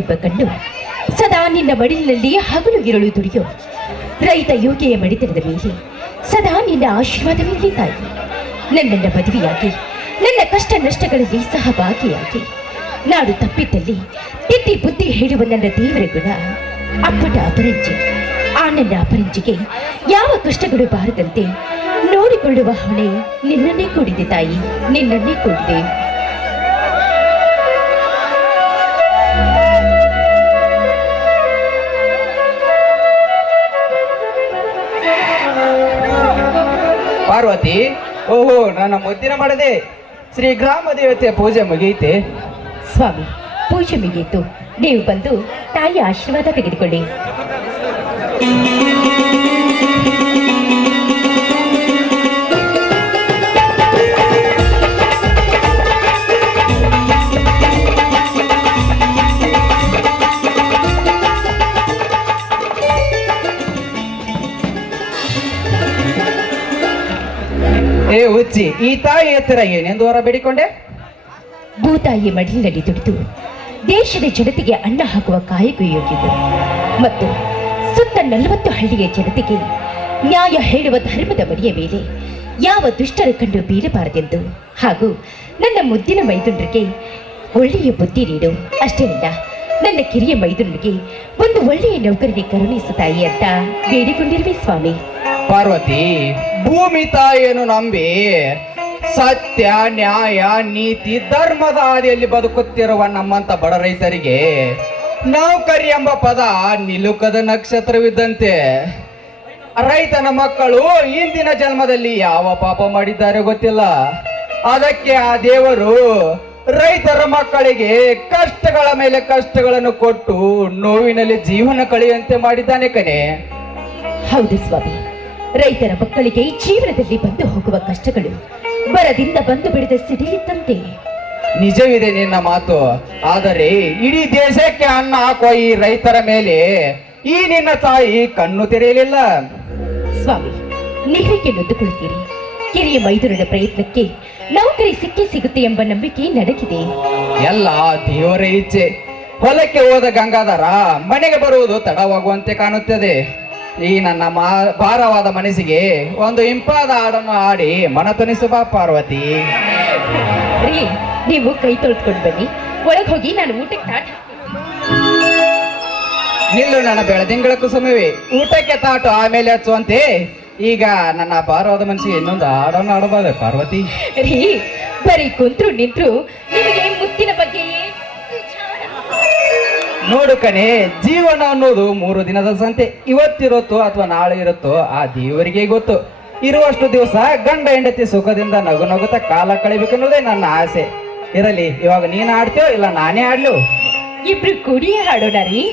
ಎಂಬ ಕಣ್ಣು ಸದಾ ನಿನ್ನ ಮಡಿಲಿನಲ್ಲಿ ಹಗಲು ಇರಳು ದುಡಿಯೋ ರೈತ ಯೋಗಿಯ ಮಡಿತನದ ಮೇಲೆ ಸದಾ ನಿನ್ನ ಆಶೀರ್ವಾದವಿರಲಿ ತಾಯಿ. ನನ್ನನ್ನು ಮದುವೆಯಾಗಿ ನನ್ನ ಕಷ್ಟ ನಷ್ಟಗಳಲ್ಲಿ ಸಹಭಾಗಿಯಾಗಿ ನಾಡು ತಪ್ಪಿದ್ದಲ್ಲಿ ತಿದ್ದಿ ಬುದ್ಧಿ ಹೇಳುವ ನನ್ನ ದೇವರ ಗುಣ ಅಪ್ಪಟ ಅಪರಂಜಿ. ಆ ನನ್ನ ಅಪರಂಜಿಗೆ ಯಾವ ಕಷ್ಟಗಳು ಬಾರದಂತೆ ನೋಡಿಕೊಳ್ಳುವ ಹೊಣೆ ನಿನ್ನನ್ನೇ ಕೂಡಿದೆ ತಾಯಿ, ನಿನ್ನನ್ನೇ ಕೂಡಿದೆ. ಪಾರ್ವತಿ, ಓಹೋ, ನನ್ನ ಮುದ್ದಿನ ಮಾಡದೆ ಶ್ರೀ ಗ್ರಾಮ ದೇವತೆಯ ಪೂಜೆ ಮುಗಿಯಿತೆ. ಸ್ವಾಮಿ, ಪೂಜೆ ಮುಗಿಯಿತು. ನೀವು ಬಂದು ತಾಯಿಯ ಆಶೀರ್ವಾದ ತೆಗೆದುಕೊಳ್ಳಿ. ಏ ಹುಚ್ಚಿ, ಈ ತಾಯಿ ಎತ್ತರ ಏನೆಂದು ಹೊರ ಬೇಡಿಕೊಂಡೆ? ಭೂತಾಯಿ ಮಡಿಲಿನಲ್ಲಿ ದುಡಿದು ದೇಶದ ಜನತೆಗೆ ಅನ್ನ ಹಾಕುವ ಕಾಯಕಯೋಗ್ಯವು ಮತ್ತು ಸುತ್ತ 40 ಹಳ್ಳಿಯ ಜನತೆಗೆ ನ್ಯಾಯ ಹೇಳುವ ಧರ್ಮದ ಮಡಿಯ ಮೇಲೆ ಯಾವ ದುಷ್ಟರ ಕಂಡು ಬೀಳಬಾರದೆಂದು, ಹಾಗೂ ನನ್ನ ಮುದ್ದಿನ ಮೈದುನರಿಗೆ ಒಳ್ಳೆಯ ಬುದ್ಧಿ ನೀಡು. ಅಷ್ಟೇ ಅಲ್ಲ, ನನ್ನ ಕಿರಿಯ ಮೈದುನರಿಗೆ ಒಂದು ಒಳ್ಳೆಯ ನೌಕರನೇ ಕರುಣಿಸು ತಾಯಿ ಅಂತ ಬೇಡಿಕೊಂಡಿರುವೆ ಸ್ವಾಮಿ. ಪಾರ್ವತಿ, ಭೂಮಿ ತಾಯಿಯನ್ನು ನಂಬಿ ಸತ್ಯ, ನ್ಯಾಯ, ನೀತಿ, ಧರ್ಮದ ಹಾದಿಯಲ್ಲಿ ಬದುಕುತ್ತಿರುವ ನಮ್ಮಂತ ಬಡ ರೈತರಿಗೆ ನೌಕರಿ ಎಂಬ ಪದ ನಿಲುಕದ ನಕ್ಷತ್ರವಿದ್ದಂತೆ. ರೈತನ ಮಕ್ಕಳು ಇಂದಿನ ಜನ್ಮದಲ್ಲಿ ಯಾವ ಪಾಪ ಮಾಡಿದ್ದಾರೆ ಗೊತ್ತಿಲ್ಲ. ಅದಕ್ಕೆ ಆ ದೇವರು ರೈತರ ಮಕ್ಕಳಿಗೆ ಕಷ್ಟಗಳ ಮೇಲೆ ಕಷ್ಟಗಳನ್ನು ಕೊಟ್ಟು ನೋವಿನಲ್ಲಿ ಜೀವನ ಕಳೆಯುವಂತೆ ಮಾಡಿದ್ದಾನೆ ಕಣೆ. ಹೌದು ಸ್ವಾಮಿ, ರೈತರ ಮಕ್ಕಳಿಗೆ ಜೀವನದಲ್ಲಿ ಬಂದು ಹೋಗುವ ಕಷ್ಟಗಳು ಬರದಿಂದ ಬಂದು ಬಿಡದ ಸಿಡಿಲಿದ್ದಂತೆ. ನಿಜವಿದೆ ನಿನ್ನ ಮಾತು. ಆದರೆ ಇಡೀ ದೇಶಕ್ಕೆ ಅನ್ನ ಹಾಕುವ ಈ ರೈತರ ಮೇಲೆ ಈ ನಿನ್ನ ತಾಯಿ ಕಣ್ಣು ತೆರೆಯಲಿಲ್ಲ. ಸ್ವಾಮಿ, ನೀವೇಕೆ ನೊಂದುಕೊಳ್ಳುತ್ತೀರಿ? ಕಿರಿಯ ಮೈದುನನ ಪ್ರಯತ್ನಕ್ಕೆ ನೌಕರಿ ಸಿಗುತ್ತೆ ಎಂಬ ನಂಬಿಕೆ ನನಗಿದೆ. ಎಲ್ಲ ದೇವರ ಇಚ್ಛೆ. ಹೊಲಕ್ಕೆ ಹೋದ ಗಂಗಾಧರ ಮನೆಗೆ ಬರುವುದು ತಡವಾಗುವಂತೆ ಕಾಣುತ್ತದೆ. ಈ ನನ್ನ ಭಾರವಾದ ಮನಸ್ಸಿಗೆ ಒಂದು ಇಂಪಾದ ಹಾಡನ್ನು ಹಾಡಿ ಮನತನಿಸು ಬಾ ಪಾರ್ವತಿ. ರೀ, ನೀವು ಕೈ ತೊಳೆದುಕೊಂಡು ಬನ್ನಿ, ಒಳಗೆ ಹೋಗಿ ನಾನು ಊಟಕ್ಕೆ ತಾಟ. ನಿಲ್ಲು ನನ್ನ ಬೆಳದಿಂಗಳ ಕುಸುಮವೇ, ಊಟಕ್ಕೆ ತಾಟು ಆಮೇಲೆ ಹಚ್ಚುವಂತೆ. ಈಗ ನನ್ನ ಭಾರವಾದ ಮನಸ್ಸಿಗೆ ಇನ್ನೊಂದು ಹಾಡನ್ನು ಹಾಡಬಾರ್ದು ಪಾರ್ವತಿ. ರೀ, ಬರೀ ಕುಂತ್ರು ನಿಂತ್ರು ನಿಮಗೆ ಮುತ್ತಿನ ಬಗ್ಗೆಯೇ ನೋಡು ಕಣೆ, ಜೀವನ ಅನ್ನೋದು 3 ದಿನದ ಸಂತೆ. ಇವತ್ತಿರುತ್ತೋ ಅಥವಾ ನಾಳೆ ಇರುತ್ತೋ ಆ ದೇವರಿಗೆ ಗೊತ್ತು. ಇರುವಷ್ಟು ದಿವಸ ಗಂಡ ಹೆಂಡತಿ ಸುಖದಿಂದ ನಗು ನಗುತ್ತಾ ಕಾಲ ಕಳಿಬೇಕನ್ನೋದೇ ನನ್ನ ಆಸೆ. ಇರಲಿ, ಇವಾಗ ನೀನು ಆಡ್ತೀಯೋ ಇಲ್ಲ ನಾನೇ ಆಡ್ಲು? ಇಬ್ರು ಕೂಡಿಯೇ ಹಾಡೋಣ ರೀ.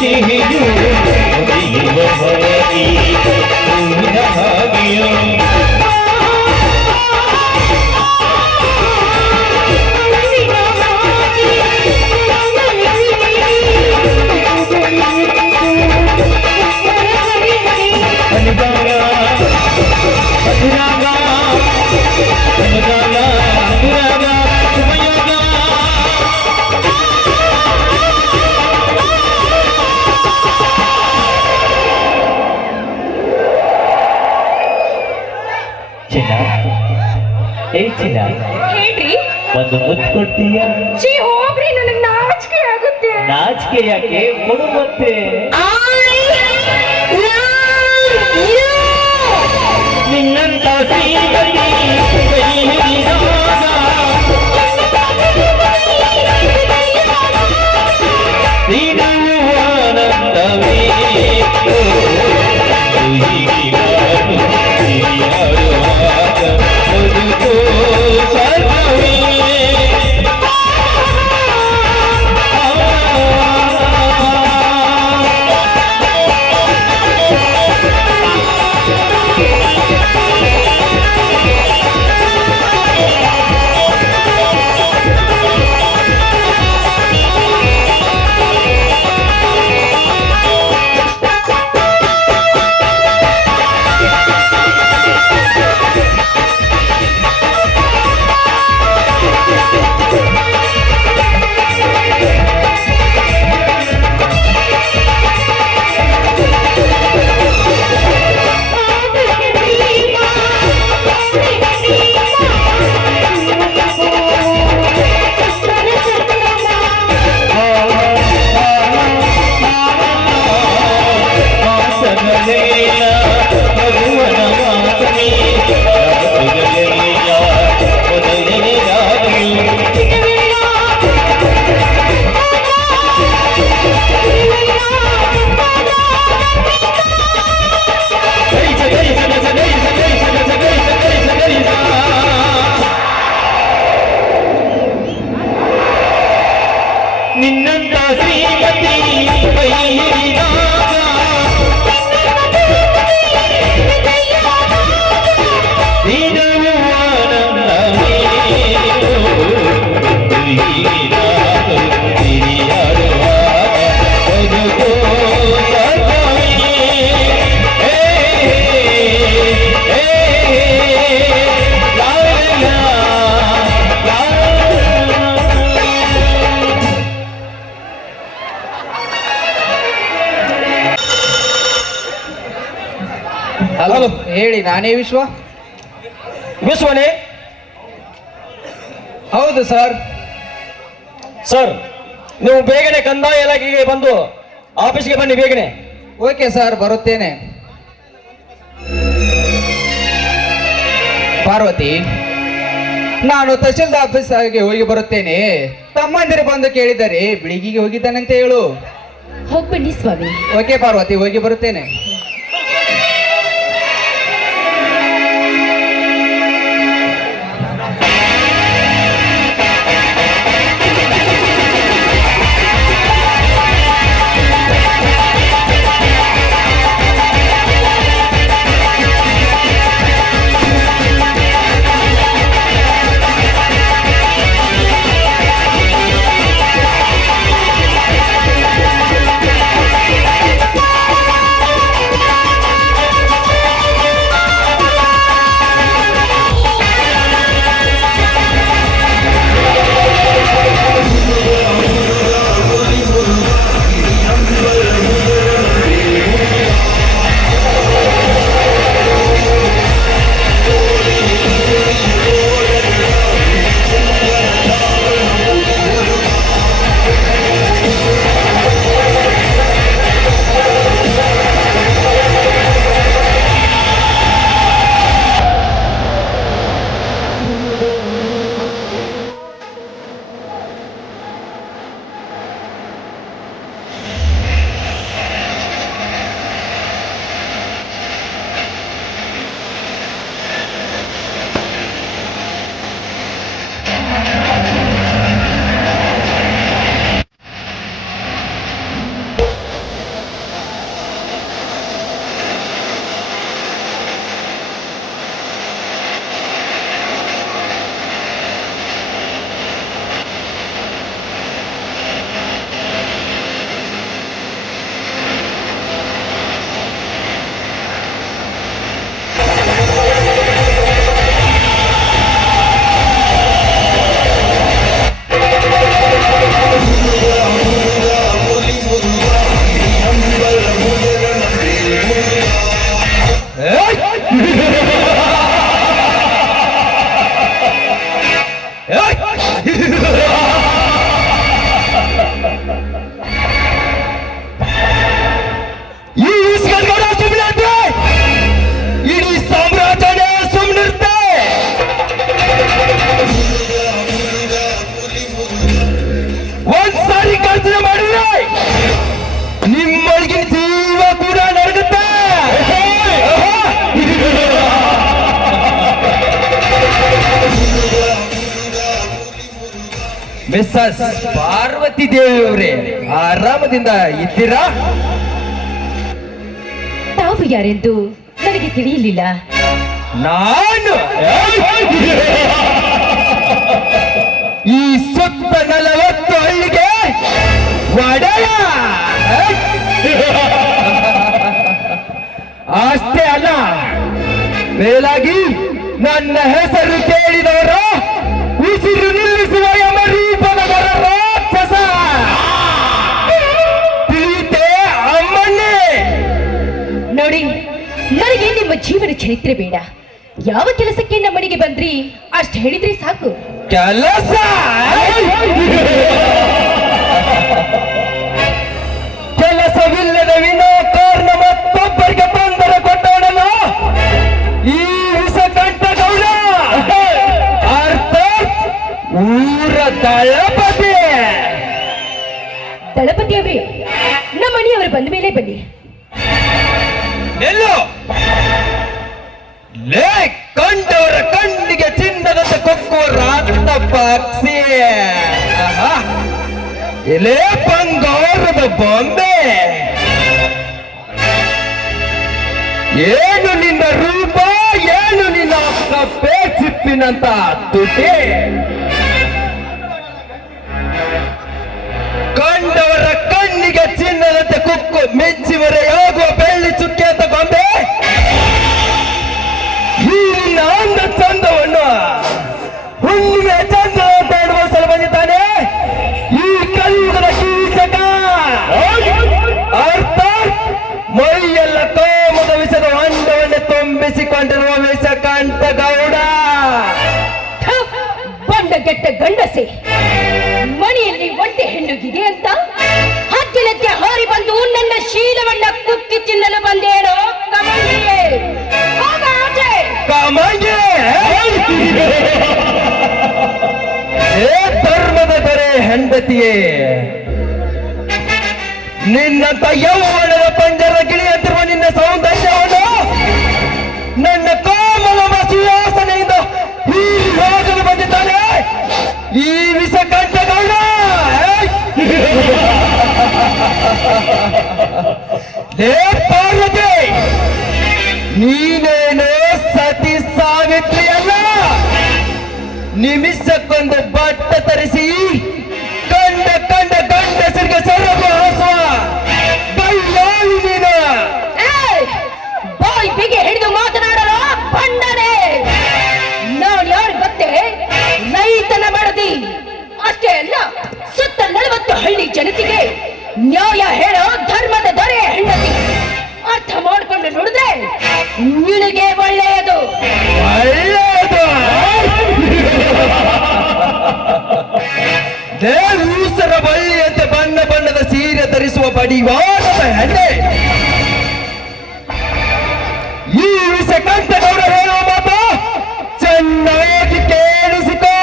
ಸಿಹಿಯು ಒಡೆಯುವ ಹಾಗೆ ಹೂವಿನ ಹಾಗೆಯೋ ಅನುರಾಗ ಅನುರಾಗ ಅನುರಾಗ ಅನುರಾಗ ಶುಭಯೋಗ ಚಿನ್ನ ಏ ಚಿನ್ನ ಹೇಳ್ರಿ. ಒಂದು ಮುತ್ತು ಕೊಡ್ತೀಯ ಛೀ, ಹೋಗ್ರಿ, ನನಗೆ ನಾಚಿಕೆ ಆಗುತ್ತೆ. ನಾಚಿಕೆ ಯಾಕೆ ಕೊಡು ಮತ್ತೆ ನಿನ್ನಂತ ಶ್ರೀಮತಿ ಕೈ ಹಿಡಿದಾಗ ನೀನು ಆನಂದವೇ ಹಿರಿಯಾಡುವಾಗ ಬದುಕೋ ಸರ್ವವೇ ನಿನ್ನಂತ ಶ್ರೀಮತಿ ಕೈ ಹಿಡಿದಾಗ ನೀನು ಆನಂದವೇ ಹಿರಿಯಾಡುವಾಗ ಬದುಕೋ ಸರ್ವವೇ ಲಾ ಲಾ ಲಾ ಹಲೋ, ಹೇಳಿ, ನಾನೇ ವಿಶ್ವ. ವಿಶ್ವನೇ ಹೌದು ಸರ್. ಸರ್, ನೀವು ಬೇಗನೆ ಕಂದಾಯ ಇಲಾಖೆಗೆ ಬಂದು ಆಫೀಸ್ಗೆ ಬನ್ನಿ ಬೇಗನೆ. ಓಕೆ ಸರ್, ಬರುತ್ತೇನೆ. ಪಾರ್ವತಿ, ನಾನು ತಹಶೀಲ್ದಾರ್ ಆಫೀಸ್ಗೆ ಹೋಗಿ ಬರುತ್ತೇನೆ. ತಮ್ಮಂದಿರು ಬಂದು ಕೇಳಿದರೆ ಬೆಳಿಗ್ಗೆಗೆ ಹೋಗಿದ್ದಾನಂತ ಹೇಳು. ಹೋಗ್ಬನ್ನಿ ಸ್ವಾಮಿ. ಓಕೆ ಪಾರ್ವತಿ, ಹೋಗಿ ಬರುತ್ತೇನೆ. ಮಿಸ್ಸಸ್ ಪಾರ್ವತಿ ದೇವಿಯವರೇ, ಆರಾಮದಿಂದ ಇದ್ದೀರಾ? ತಾವು ಯಾರೆಂದು ನನಗೆ ತಿಳಿಯಲಿಲ್ಲ. ನಾನು ಈ ಸುತ್ತ 40 ಹಳ್ಳಿಗೆ ಒಡೆಯ. ಅಷ್ಟೇ ಅಲ್ಲ, ಮೇಲಾಗಿ ನನ್ನ ಹೆಸರು ಕೇಳಿದವರ ಉಸಿರು ನಿಲ್ಲಿಸುವ ಯಮರೂಪದ ರಾಕ್ಷಸ. ತಿಳಿತೆ ಅಮ್ಮಣ್ಣೆ. ನೋಡಿ, ನನಗೆ ನಿಮ್ಮ ಜೀವನ ಚರಿತ್ರೆ ಬೇಡ. ಯಾವ ಕೆಲಸಕ್ಕೆ ನಮ್ಮ ಮನೆಗೆ ಬಂದ್ರಿ ಅಷ್ಟು ಹೇಳಿದ್ರೆ ಸಾಕು. ಕೆಲಸ ಕೆಲಸವಿಲ್ಲದ ವಿನಾಕಾರಣ ಮತ್ತೊಬ್ಬರಿಗೆ ತೊಂದರೆ ಕೊಟ್ಟವನಲ್ಲ ಈ ವಿಷಕಂಠ ಗೌಡ, ಅರ್ಥಾತ್ ಊರ ದಳಪತಿ. ದಳಪತಿಯವರೇ, ನಮ್ಮ ಮನೆಯವರು ಬಂದ ಮೇಲೆ ಬನ್ನಿ. ಎಲ್ಲೋ ಲೇ, ಕಂಡವರ ಕಣ್ಣಿಗೆ ಚಿನ್ನದಂತೆ ಕೊಕ್ಕುವ ರಾತ ಪಕ್ಷಿ. ಎಲೆ ಬಂಗಾರದ ಬೊಂಬೆ, ಏನು ನಿನ್ನ ರೂಪ, ಏನು ನಿನ್ನ ಕಪ್ಪೆ ಚಿಪ್ಪಿನಂತ ತುಟಿ. ಕಂಡವರ ಕಣ್ಣಿಗೆ ಚಿನ್ನದಂತೆ ಕುಕ್ಕು ಮೆಚ್ಚಿವರೆಯಾಗುವ ಬೆಳ್ಳಿ ಚುಕ್ಕೆ ಅಂತ ಗೊಂಬೆ. ಈ ನಿನ್ನ ಅಂದ ಚಂದವನ್ನು ಹುಣ್ಣಿಮೆ ಚಂದ ಅಂತ ಅನುಭವಿಸಲು ಬಂದಿದ್ದಾನೆ ಈ ಕಲಿಯುಗದ ಕೀಚಕ. ಅರ್ಥಾತ್ ಮೈಯೆಲ್ಲ ಕೋಮದ ವಿಷದ ಅಂಡವನ್ನು ತುಂಬಿಸಿಕೊಂಡಿರುವ ವಿಷಕಂಠ ಗೌಡ. ಬಂಡಗೆಟ್ಟ ಗಂಡಸೆ, ಮನೆಯಲ್ಲಿ ಒಂಟೆ ಹೆಣ್ಣುಗಿದೆ ಅಂತ ಹತ್ತಿರಕ್ಕೆ ಹಾರಿ ಬಂದು ನನ್ನ ಶೀಲವನ್ನ ಕುಕ್ಕಿ ತಿನ್ನಲು ಬಂದೇನೋ ಕಮಂಗಿಯೇ? ಹೋಗ ಆಚೆ. ಕಮಗೆ ಏ ಧರ್ಮದ ದೊರೆ ಹೆಂಡತಿಯೇ, ನಿನ್ನಂತ ಯೌವನದ ಪಂಜರ ಗಿಳಿಯಂತಿರುವ ನಿನ್ನ ಸೌಂದರ್ಯವನ್ನು ನನ್ನ ಕೋಮಲ ಸುವಾಸನೆಯಿಂದ ಈ ಹೋಗಲು ಬಂದಿದ್ದಾನೆ ಈ ವಿಷಕಂಠ ಗೌಡ. ಲೇ ಪಾರ್ವತಿ, ನೀನೇನು ಸತಿ ಸಾವಿತ್ರಿ ಅಲ್ಲ, ನಿಮಿಷಕ್ಕೊಂದು ಬಟ್ಟ ತರಿಸಿ ಕಂಡ ಗಂಡಸರಿಗೆ ಸೊರಗು ಹಾಸುವ ಬೈಲಾಳಿ ನೀನು. ಬಾಯ್ ಬಿಗೆ ಹಿಡಿದು ಮಾತನಾಡಲು ಬಂಡನೆ. ನಾನು ಯಾರು ಗೊತ್ತೇ? ರೈತನ ಮಡದಿ. ಅಷ್ಟೇ ಅಲ್ಲ, ಸುತ್ತ 40 ಹಳ್ಳಿ ಜನತೆಗೆ ನ್ಯಾಯ ಹೇಳೋ ಧರ್ಮದ ದೊರೆ ಹೆಂಡತಿ. ಅರ್ಥ ಮಾಡ್ಕೊಂಡು ನೋಡಿದ್ರೆ ನಿನಗೆ ಒಳ್ಳೆಯದು. ಒಳ್ಳೆಯದು ದೇವೂಸರ ಬಳ್ಳಿಯಂತೆ ಬಣ್ಣ ಬಣ್ಣದ ಸೀರೆ ಧರಿಸುವ ಬಡಿವಾರದ ಹೆಣ್ಣೆ. ಈ ವಿಷಕಂಠ ಗೌಡ ಹೇಳುವ ಮಾತು ಚೆನ್ನಾಗಿ ಕೇಳಿಸಿಕೋ.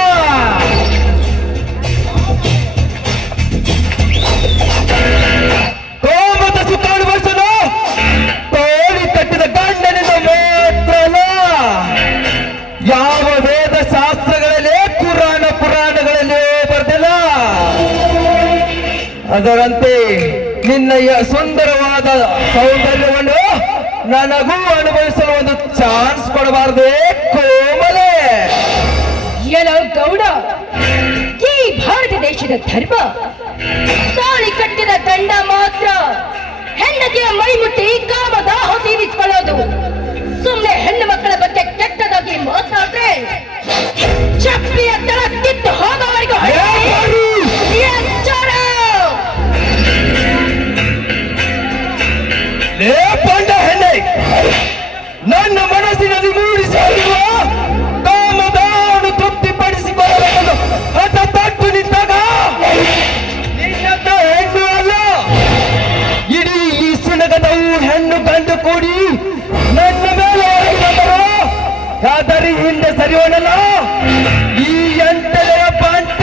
ಕೋಮದ ಸುತ್ತಾಡು ಬಯಸಲು ತೋಳಿ ಕಟ್ಟಿದ ಗಂಡನಿಂದ ಮಾತ್ರಲ್ಲ, ಯಾವ ವೇದ ಶಾಸ್ತ್ರಗಳಲ್ಲಿ ಪುರಾಣಗಳಲ್ಲಿ ಬರ್ದಿಲ್ಲ. ಅದರಂತೆ ನಿನ್ನ ಸುಂದರವಾದ ಸೌಂದರ್ಯವನ್ನು ನನಗೂ ಅನುಭವಿಸಲು ಒಂದು ಚಾನ್ಸ್ ಕೊಡಬಾರದೆ ಕೋಮಲೆ? ಎಲ್ಲೋ ಗೌಡ, ಈ ಭಾರತ ದೇಶದ ಧರ್ಮ ತಾಳಿ ಕಟ್ಟಿದ ಗಂಡ ಮಾತ್ರ ಹೆಂಡತಿಯ ಮೈ ಮುಟ್ಟಿ ಕಾಮದಾಹ ತೀರಿಸಿಕೊಳ್ಳೋದು. ಸುಮ್ಮನೆ ಹೆಣ್ಣು ಮಕ್ಕಳ ಬಗ್ಗೆ ಕೆಟ್ಟದಾಗಿ ಮಾತನಾಡಿದ್ರೆ ಚಪ್ಪಿಯ ತಳ ಕಿತ್ತು ಹೋಗೋವರೆಗೂ ಎಚ್ಚರ. ಲೇ ಪಂಡ ಹೆಣ್ಣೆ, ನನ್ನ ಮನಸ್ಸಿನಲ್ಲಿ ಮೂಡಿಸಿರುವ ಕಾಮದಾನು ತೃಪ್ತಿಪಡಿಸಿಕೊಳ್ಳಬೇಕೆಂದು ಹಠ ತಟ್ಟು ನಿಂತಾಗ ನಿನ್ನಂತ ಹೆಣ್ಣು ಅಲ್ಲ, ಇಡೀ ಈ ಸುನಗದವು ಹೆಣ್ಣು ಗಂಡು ಕೂಡಿ ನನ್ನ ಮೇಲೆ ಬಂದರು. ಅದರಿ ಹಿಂದೆ ಸರಿಯೋಣಲ್ಲ ಈ ಎಂಟನೆಯ ಪಂಟ.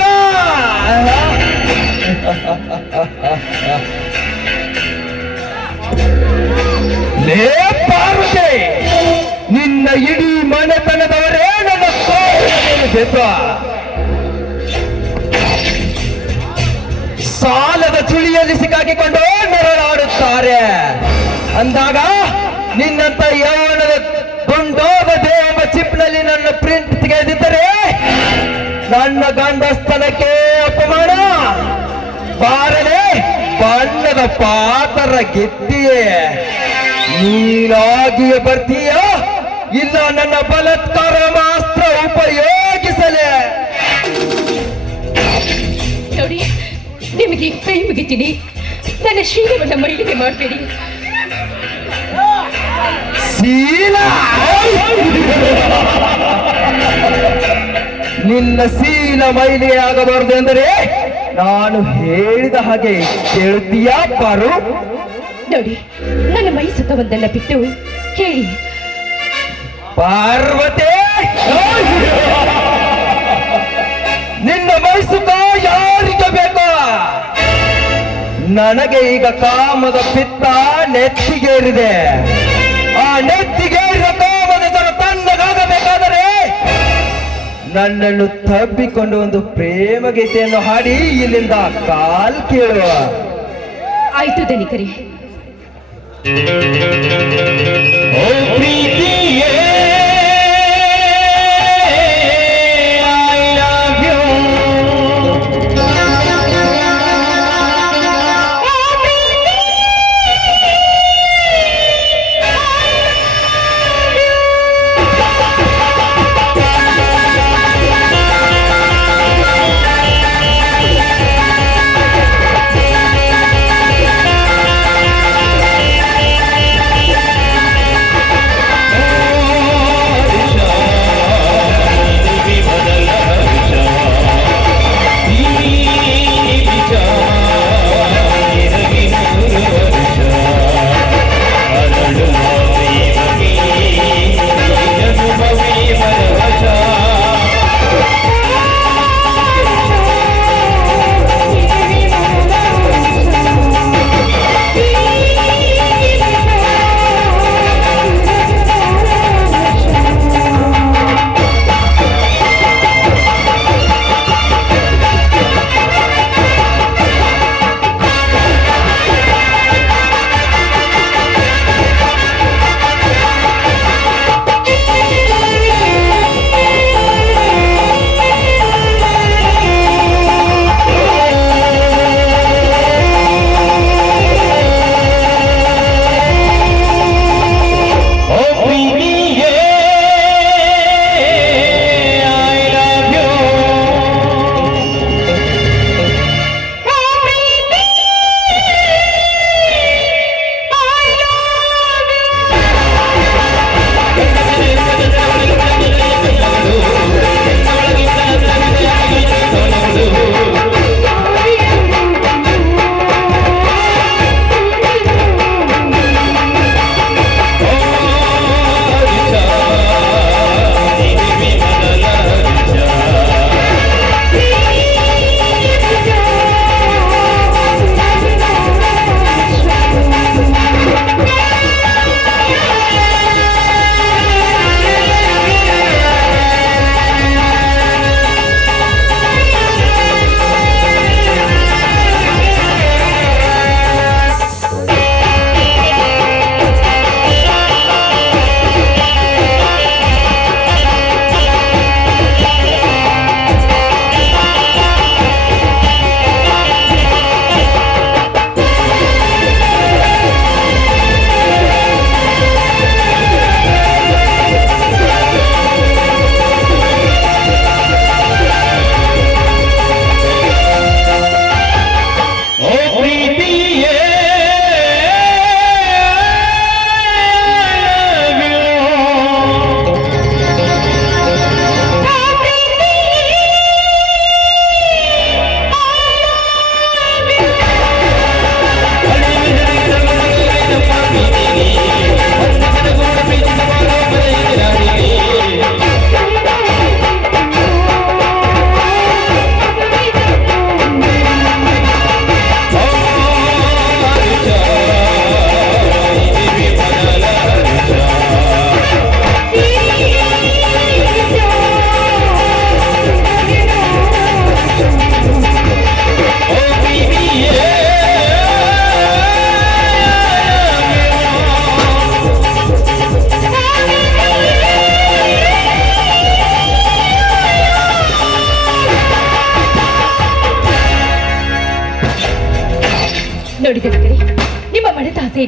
ಲೇ ಪಾರ್ವತಿ, ನಿನ್ನ ಇಡೀ ಮನೆತನದವರೇ ನನ್ನ ಕೋರಿಕೆಯನ್ನು ಗೆದ್ದ. ಕಾಮದಲ್ಲಿ ಸಿಕ್ಕಾಕಿಕೊಂಡು ನೆರಳಾಡುತ್ತಾರೆ. ಅಂದಾಗ ನಿನ್ನಂತ ಯೌವನದ ದುಂಡೋದ ದೇವ ಚಿಪ್ನಲ್ಲಿ ನನ್ನ ಪ್ರಿಂಟ್ ತೆಗೆದಿದ್ದರೆ ನನ್ನ ಗಂಡಸ್ತನಕ್ಕೆ ಅಪಮಾನ. ಬಾರದೆ ಬಣ್ಣದ ಪಾತರ ಗೆದ್ದಿಯೇ ನೀನಾಗಿಯೇ ಬರ್ತೀಯ, ಇಲ್ಲ ನನ್ನ ಬಲಾತ್ಕಾರ ಮಾಸ್ತ್ರ ಉಪಯೋಗಿಸಲೇ? ನೋಡಿ, ನಿಮಗೆ ಕೈ ಮುಗಿತೀನಿ, ನನ್ನ ಶೀಲವನ್ನು ಮೈಲಿಗೆ ಮಾಡಬೇಡಿ. ಶೀಲ? ನಿನ್ನ ಶೀಲ ಮೈಲಿಗೆ ಆಗಬಾರದು ಎಂದರೆ ನಾನು ಹೇಳಿದ ಹಾಗೆ ಕೇಳುತ್ತೀಯಾ ಪಾರು? ನೋಡಿ, ನನ್ನ ಮೈ ಸುಖವೊಂದನ್ನ ಬಿಟ್ಟು ಕೇಳಿ. ಪಾರ್ವತಿ, ನಿನ್ನ ಮೈಸುಕ ಯಾರಿಗೆ ಬೇಕು? ನನಗೆ ಈಗ ಕಾಮದ ಪಿತ್ತ ನೆತ್ತಿಗೇರಿದೆ. ಆ ನೆತ್ತಿಗೇರಿದ ಕಾಮದ ಜನ ತಣ್ಣಗಾಗಬೇಕಾದರೆ ನನ್ನನ್ನು ತಬ್ಬಿಕೊಂಡು ಒಂದು ಪ್ರೇಮ ಗೀತೆಯನ್ನು ಹಾಡಿ ಇಲ್ಲಿಂದ ಕಾಲ್ ಕೇಳುವ. ಆಯ್ತು ಧನಿಕರೇ. ಓ ಪ್ರೀತಿಯೇ ಐ ಲವ್ ಯು.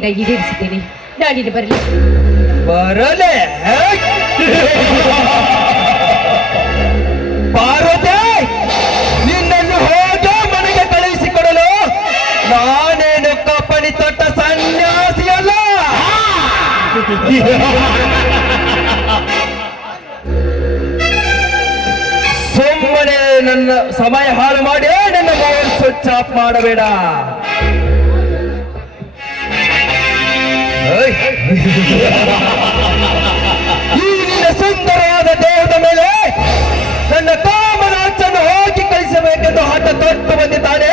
ಬಯಕೆಯನ್ನ ಈಡೇರಿಸಿದ್ದೇನೆ. ನಾನಿನ್ನು ಬರಲಿ. ಬರಲೇ ಪಾರ್ವತಿ, ನಿನ್ನನ್ನು ಹೋಗ ಮನೆಗೆ ಕಳುಹಿಸಿಕೊಡಲು ನಾನೇನು ಕಪ್ಪಣಿ ತೊಟ್ಟ ಸನ್ಯಾಸಿಯಲ್ಲ. ಸುಮ್ಮನೆ ನನ್ನ ಸಮಯ ಹಾಳು ಮಾಡಿ ನನ್ನ ಮೊಬೈಲ್ ಸ್ವಿಚ್ ಆಫ್ ಮಾಡಬೇಡ. ಈ ನಿನ್ನ ಸುಂದರವಾದ ದೇಹದ ಮೇಲೆ ನನ್ನ ಕಾಮರಾಜನ್ನು ಹೋಗಿ ಕಳಿಸಬೇಕೆಂದು ಹಠ ತೊಟ್ಟು ಬಂದಿದ್ದಾನೆ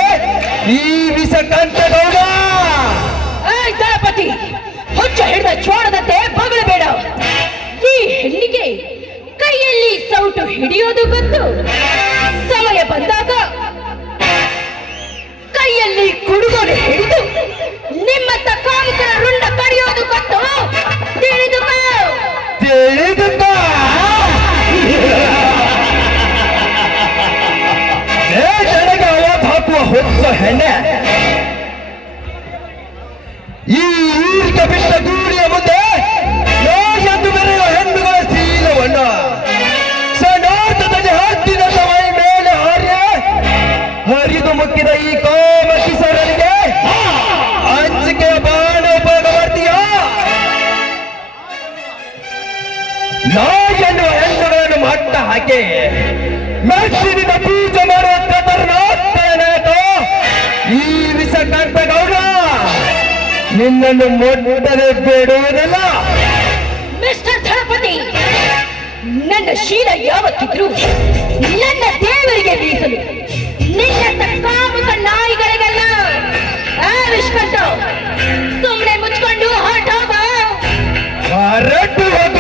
ಈ ವಿಷಕಂಠಗೌಡ. ಗಣಪತಿ, ಹುಚ್ಚ ಹಿಡಿದ ಚೋಳದಂತೆ ಬಗಳಬೇಡ. ಈ ಹೆಣ್ಣಿಗೆ ಕೈಯಲ್ಲಿ ಸೌಟು ಹಿಡಿಯೋದು ಗೊತ್ತು, ಸಮಯ ಬಂದಾಗ ಕೈಯಲ್ಲಿ ಕುಡುಗೋಲು ಹಿಡಿದು ನಿಮ್ಮತ್ತ ಕಾಮುಕರ ರುಂಡ ಕಡಿಯೋದು ಗೊತ್ತು. ತಿಳಿದುಕೋ. ನನಗೆ ಅವತ್ತು ಹಾಕುವ ಹೊತ್ತ ಹೆಣ್ಣೆ, ಈ ಊರಿಗೆ ಬಿಟ್ಟ ಗೂಡಿಯ ಮುಂದೆ ಎಂದು ಬೆರೆಯುವ ಹೆಣ್ಣುಗಳ ಶೀಲವನ್ನು ಕ್ಷಣಾರ್ಥದಲ್ಲಿ ಹತ್ತಿನ ಮೈ ಮೇಲೆ ಹರಿದು ಮುಕ್ಕಿದ ಈ ಕೋಮ ಕಿಸರನಿಗೆ ಅಂಚಿಕೆಯ ಬಾಣ ಉಪಯೋಗ ಮಾಡ್ತೀಯ? ನಾ ಎನ್ನುವ ಹೆಣ್ಣುಗಳನ್ನು ಮಟ್ಟ ಹಾಕಿ ಮೆಚ್ಚಿನ ಪೂಜೆ ಮಾಡುವ ಕತರ್ನಾಥನಾಯ್ತು ಈ ವಿಷಕಂಠಗೌಡ. ನಿನ್ನನ್ನು ಮುಟ್ಟದೆ ಬಿಡುವುದಿಲ್ಲ. ಮಿಸ್ಟರ್ ಗಣಪತಿ, ನನ್ನ ಶೀಲ ಯಾವತ್ತಿದ್ರು ನನ್ನ ದೇವರಿಗೆ ಮೀಸಲು. ನಿನ್ನ ಕಾಮುಕ ನಾಯಿಗಳಿಗೆಲ್ಲ ವಿಷ್ಕಂಠ ಸುಮ್ಮನೆ ಮುಚ್ಕೊಂಡು ಹೊರಟೋಗ. ಹೊರಟು ಹೋಗ.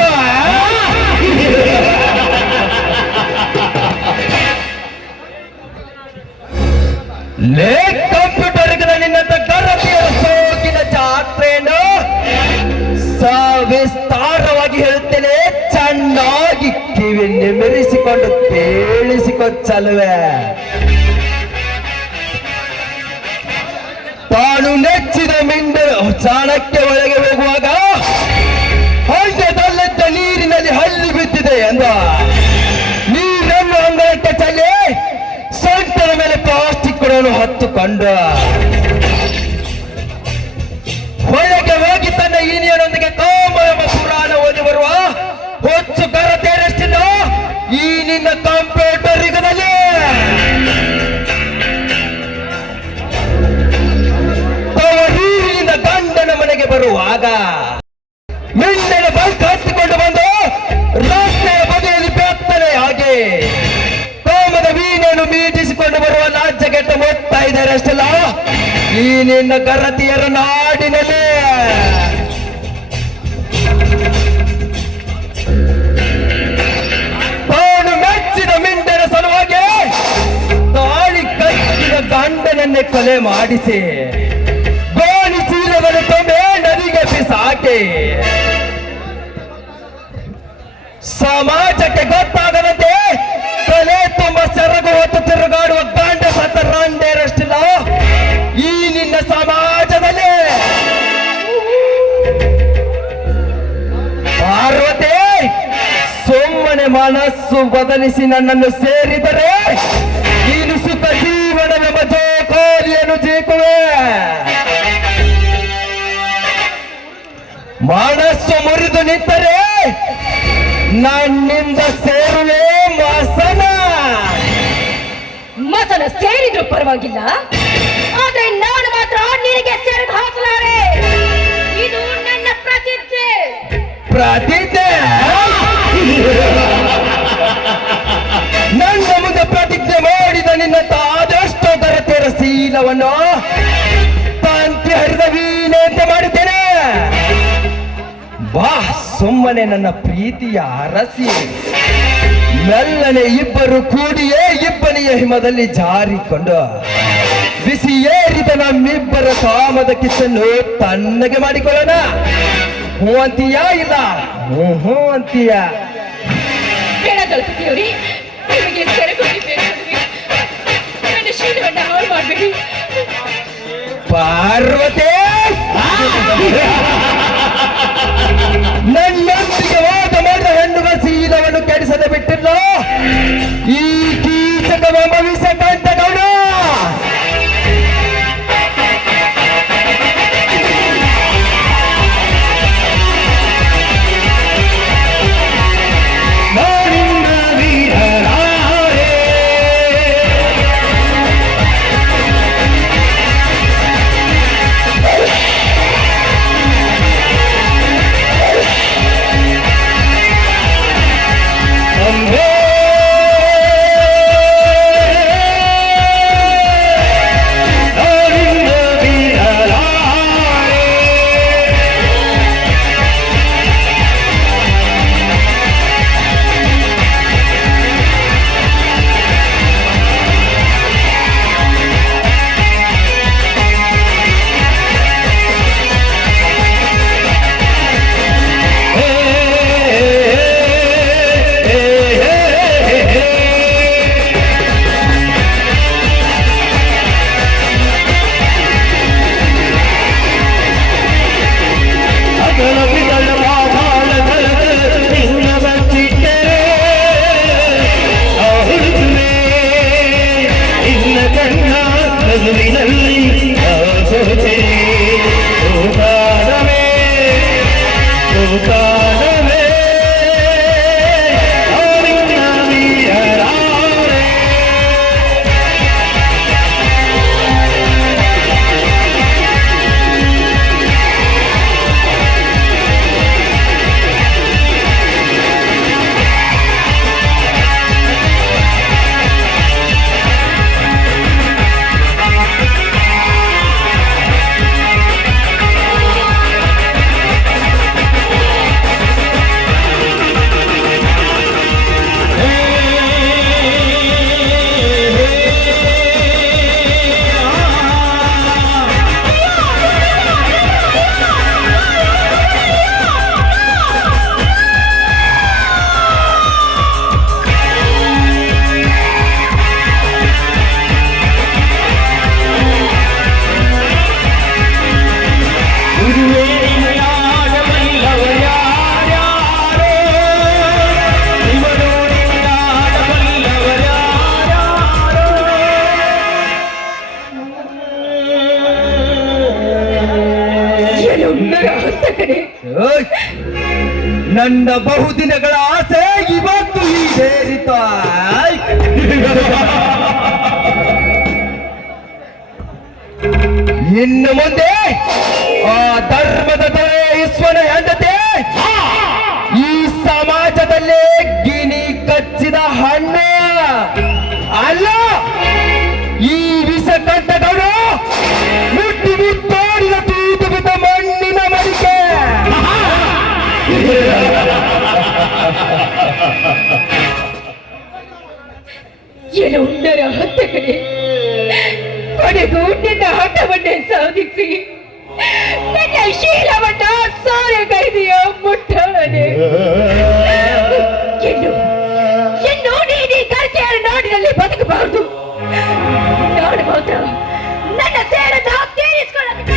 ಲೇ ಕಂಪ್ಯೂಟರ್ ನಿನ್ನ ಗರತಿಯ ಸೋಗಿನ ಜಾತ್ರೆಯನ್ನು ಸವಿಸ್ತಾರವಾಗಿ ಹೇಳುತ್ತೇನೆ. ಚೆನ್ನಾಗಿ ಕಿವಿ ನಿಮಿರಿಸಿಕೊಂಡು ಕೇಳಿಸಿಕೊಚ್ಚಲ್ವೇ. ತಾನು ನೆಚ್ಚಿದ ಮಿಂಡರು ಚಾಣಕ್ಯ ಒಳಗೆ ಹೋಗುವಾಗ ಹೊಂಡದಲ್ಲಿದ್ದ ನೀರಿನಲ್ಲಿ ಹಳ್ಳಿ ಬಿದ್ದಿದೆ ಎಂದ ನೀರನ್ನು ಅಂಗಳಕ್ಕೆ ಚಲ್ಲಿ ಸೊಂಟದ ಮೇಲೆ ಪ್ಲಾಸ್ಟಿಕ್ ಕೊಡಲು ಹೊತ್ತುಕೊಂಡು ಒಳಗೆ ಹೋಗಿ ತನ್ನ ಈನಿಯನೊಂದಿಗೆ ಕಾಮ ಎಂಬ ಪುರಾಣ ಓದಿ ಬರುವ ಹೊಚ್ಚು ಕರತೇರಷ್ಟಿಲ್ಲ ಈ ನಿನ್ನ ಕಂಪ್ಯೂಟರ್ ಯುಗದಲ್ಲಿ. ತವರೀರಿನಿಂದ ಗಂಡನ ಮನೆಗೆ ಬರುವಾಗ ಮಿಂಡನ ಬೈಕ್ ಹತ್ತಿಕೊಂಡು ಬಂದು ರಸ್ತೆಯ ಬದಿಯಲ್ಲಿ ಬೆತ್ತಲೆ ಹಾಗೆ ಕಾಮದ ವೀಣೆಯನ್ನು ಮೀಟಿಸಿಕೊಂಡು ಬರುವ ಲಾಜ್ಜಗೆಟ್ಟ ಮೊತ್ತ ಇದ್ದಾರಷ್ಟಲ್ಲ ಈ ನಿನ್ನ ಗರತಿಯರ ನಾಡಿನಲ್ಲಿ. ತಾನು ಮೆಚ್ಚಿದ ಮಿಂಡನ ಸಲುವಾಗಿ ತಾಳಿ ಕಟ್ಟಿದ ಗಂಡನನ್ನೇ ಕೊಲೆ ಮಾಡಿಸಿ ಗೋಣಿ ಚೀಲವನ್ನು ತೊಂಬೆ ನದಿಗೆ ಬಿಸಾಕಿ ಸಮಾಜಕ್ಕೆ ಗೊತ್ತಾಗದಂತೆ ತಲೆ ತುಂಬ ಸೆರಗು ಹೊತ್ತು ತಿರುಗಾಡುವ ಗಂಡ ಸತ್ತ ರಂಡೇರಷ್ಟಿಲ್ಲ ಈ ನಿನ್ನ ಸಮಾಜದಲ್ಲಿ. ಪಾರ್ವತಿ, ಸುಮ್ಮನೆ ಮನಸ್ಸು ಬದಲಿಸಿ ನನ್ನನ್ನು ಸೇರಿದರೆ ನೀನು ಸುಖ ಜೀವನವೆಂಬ ಜೋಕಾಲಿಯನ್ನು ಜೀಕುವೆ. ಮನಸ್ಸು ಮುರಿದು ನಿಂತರೆ ನನ್ನಿಂದ ಸೇರುವೆ ಮಸನ. ಮಸನ ಸೇರಿದ್ರು ಪರವಾಗಿಲ್ಲ, ಆದ್ರೆ ನಾನು ಮಾತ್ರ ನಿನಗೆ ಸೇರಿದ ಹಾಕಲಾರೆ. ಇದು ನನ್ನ ಪ್ರತಿಜ್ಞೆ. ಪ್ರತಿಜ್ಞೆ? ನನ್ನ ಮುಂದೆ ಪ್ರತಿಜ್ಞೆ ಮಾಡಿದ ನಿನ್ನ ಆದಷ್ಟು ಗರತಿಯರ ಶೀಲವನ್ನು ತಂತಿ ಹರಿದ ವೀಣೆ ಅಂತ ಮಾಡಿದ್ದೇನೆ. ಬಾ, ಸುಮ್ಮನೆ ನನ್ನ ಪ್ರೀತಿಯ ಅರಸಿ. ಮೆಲ್ಲನೆ ಇಬ್ಬರು ಕೂಡಿಯೇ ಇಬ್ಬನಿಯ ಹಿಮದಲ್ಲಿ ಜಾರಿಕೊಂಡು ಬಿಸಿ ಏರಿದ ನಮ್ಮಿಬ್ಬರ ಕಾಮದ ಕಿಚ್ಚನ್ನು ತಣ್ಣಗೆ ಮಾಡಿಕೊಳ್ಳೋಣ. ಹ್ಞೂ ಅಂತೀಯಾ? ಇಲ್ಲ ಹ್ಞೂ ಅಂತೀಯಾ? ಬೇಡ ದಳಪತಿಯವರೇ, ನಿಮಗೆ ಸೆರೆಗೊಂಡಿದ್ದೇನೆ. ನನ್ನ ಶೀಲವನ್ನ ಹಾಳು ಮಾಡಬೇಡಿ. ಪಾರ್ವತಿ, ನನ್ನೊಂದಿಗೆ ವಾದ ಮಾಡಿದ ಹೆಣ್ಣುಗಳ ಶೀಲವನ್ನು ಕೆಡಿಸದೆ ಬಿಟ್ಟಿಲ್ಲ ಈ ಕೀಚಕವೆಂಬ ವಿಷ ಕಂಠಗೌಡ. ನಾನಿನ್ನ ವೀರರಾರೆ ಅಂಬೆ ನಾನಿನ್ನ ವೀರರಾರೆ ಸಕಲ ವಿದಳ ಪಾತಾಳ ನಿನ್ನ ಬಚ್ಚಿಟ್ಟರೆ ಹುಡುಕುವೆ ನಿನ್ನ ಕಣ್ಣ ನಗುವಿನಲ್ಲಿ ಸೋತೆ ಸೋತಾನವೇ ಸೋತಾನವೇ ನಾನಿನ್ನ ವೀರರಾರೆ ಎಲ್ಲೊಂದರ ಹಂತಕನೇ. ಓಯ್! ನನ್ನ ಬಹುದಿನಗಳ ಆಸೆ ಇವತ್ತು ಈಡೇರಿತ. ಇನ್ನು ಮುಂದೆ ಆ ಧರ್ಮದ ದೊರೆ ಈಶ್ವರ ಹೆಂಡತಿ ಈ ಸಮಾಜದಲ್ಲೇ ಗಿನಿ ಕಚ್ಚಿದ ಹಣ್ಣು ಅಲ್ಲ, ಈ ವಿಷ ಕಂಠಗಳು ಮುಟ್ಟಿ ಮುತ್ತೋಡಿದ ತೂತು ಬಿದ್ದ ಮಣ್ಣಿನ ಮಡಿಕೆ. ಎಲ್ಲೊಂದರ ಹಂತಕನೇ, ಕೊನೆಗೂ ನಿನ್ನ ಹಠವನ್ನೇ ಸಾಧಿಸಿ ನನ್ನ ಶೀಲವನ್ನ ಸಾರೆಗೈದೆಯ ಮುಟ್ಟಾನೆ. ಇನ್ನು ನೀನು ಈ ಕರ್ತೆಯರ ನಾಡಿನಲ್ಲಿ ಬದುಕಬಾರದು. ನಾನು ಮಾತ್ರ ನನ್ನ ಸೇರನ್ನ ತೀರಿಸಿಕೊಳ್ಳಬೇಕು.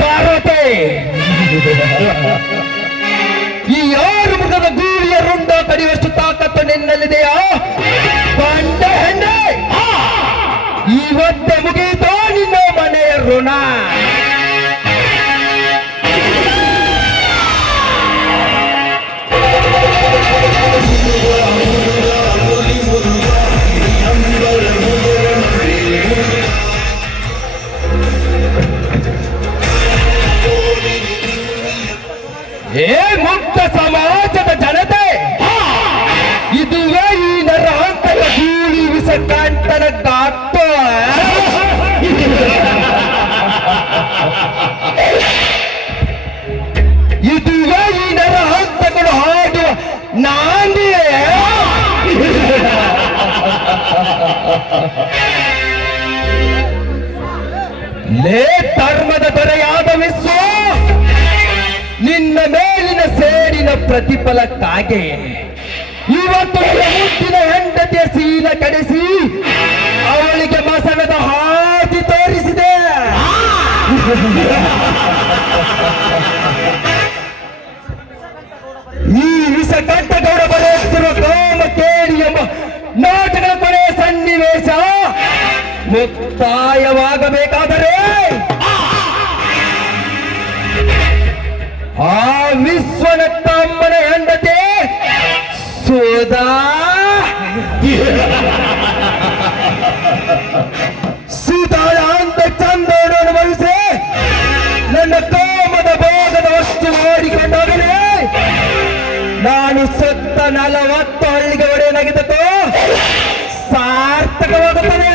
ಪಾರ್ವತಿ, ಈ 6 ಮೃಗದ ಗೂಳಿಯ ರುಂಡ ಕಡಿಯುವಷ್ಟು ತಾಕತ್ತು ನಿನ್ನಲ್ಲಿದೆಯಾ? ಬಂಡ ಹೆಣ್ಣೆ, ಇವತ್ತೇ ಮುಗಿಯಿತೋ ನಿನ್ನ ಮನೆಯ ಋಣ. ಏ ಮುಕ್ತ ಸಮಾಜದ ಜನತೆ, ಇದುವೇ ಈ ನರಹಂತಕ ಗೂಳಿ ವಿಷ ಕಂಠನ ಗಾತ್ರ. ಇದುವೇ ಈ ನರಹಂತಗಳು ಹಾಡುವ ನಾಂದಿಯೇ. ಲೇ ಧರ್ಮದ ದೊರೆಯಾದ ವಿಶ್ವ, ನಿನ್ನ ಮೇಲಿನ ಸೇಡಿನ ಪ್ರತಿಫಲಕ್ಕಾಗಿ ಇವತ್ತು ನನ್ನ ಮುದ್ದಿನ ಹೆಂಡತಿಯ ಶೀಲ ಕಡಿಸಿ ಅವಳಿಗೆ ಮಸಣದ ಹಾದಿ ತೋರಿಸಿದೆ. ಈ ವಿಷ ಕಂಠಗೌಡ ಬರೆಯುತ್ತಿರುವ ಕಾಮಕೇಳಿ ಎಂಬ ನಾಟಕದ ಕೊನೆಯ ಸನ್ನಿವೇಶ ಮುಕ್ತಾಯವಾಗಬೇಕಾದರೆ ಆ ವಿಶ್ವನತ್ತ ಅಮ್ಮನ ಹೆಂಡತಿ ಸುಧಾ ಸುಧಾಳ ಅಂತ ಚಂದವನ್ನು ಅನುಭವಿಸಿ ನನ್ನ ಕಾಮದ ಭಾಗದ ವಸ್ತು ಮಾಡಿಕೊಂಡಾಗಲೇ ನಾನು ಸತ್ತ 40 ಹಳ್ಳಿಗೆ ಒಡೆಯನಾಗಿದ್ದದ್ದು ಸಾರ್ಥಕವಾಗುತ್ತದೆ.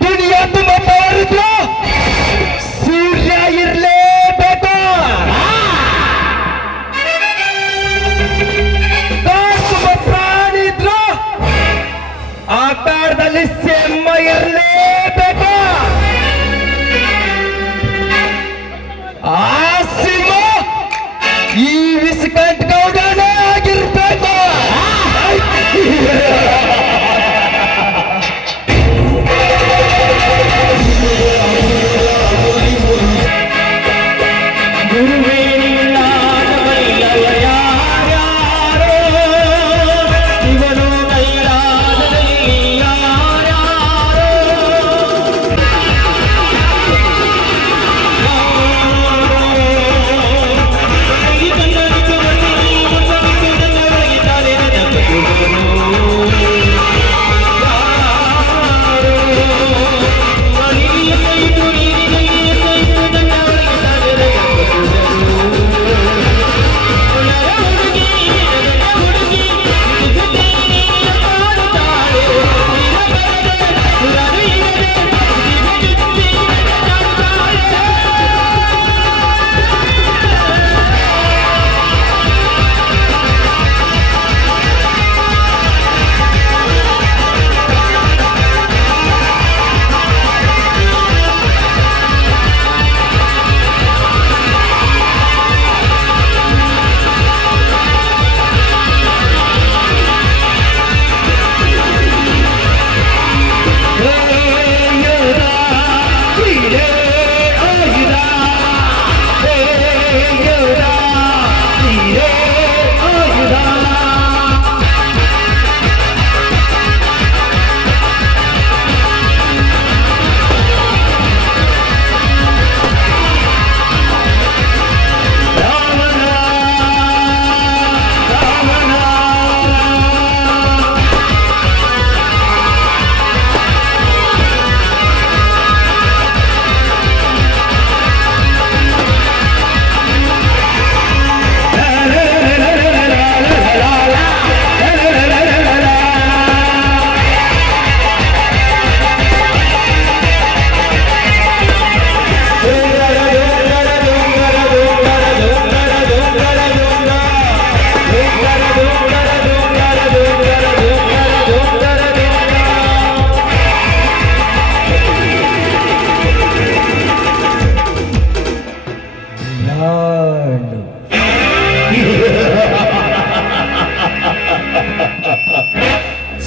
ದುನಿಯಾ ತುಂಬ ಬಾರಿದ್ರು, ಸೂರ್ಯ ಇರಲೇಬೇಕು. ತುಂಬ ಪ್ರಾಣಿ ಇದ್ರು, ಆಕಾರದಲ್ಲಿ ಸೆಮ್ಮ ಇರಲೇಬೇಕು. ಆ ಸಿಂಹ ಈ ವಿಸ್ಕಂಟ್ ಗೌಡನೇ ಆಗಿರ್ಬೇಕು.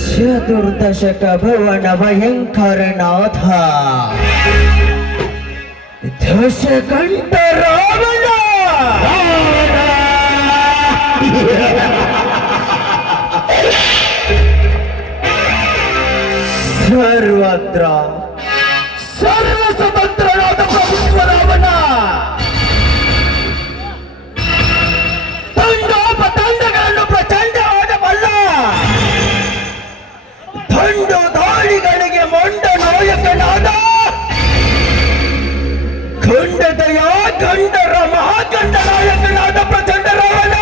ಚತುರ್ದಶಕ ಭುವನ ಭಯಂಕರನಾಥ ದಶಕಂಠ ರಾವಣ ಸರ್ವತ್ರ ಸರ್ವ ಸ್ವತಂತ್ರನಾದ ಪ್ರಭುತ್ವ ರಾವಣ ತಂಡೋಪತಂಡಗಳನ್ನು ಪ್ರಚಂಡವಾಗಬಲ್ಲ ದಂಡು ದಾಳಿಗಳಿಗೆ ಮೊಂಡ ನಾಯಕನಾದ ಖಂಡದಯ ಗಂಡರ ಮಹಾಗಂಡ ನಾಯಕನಾದ ಪ್ರಚಂಡ ರಾವಣ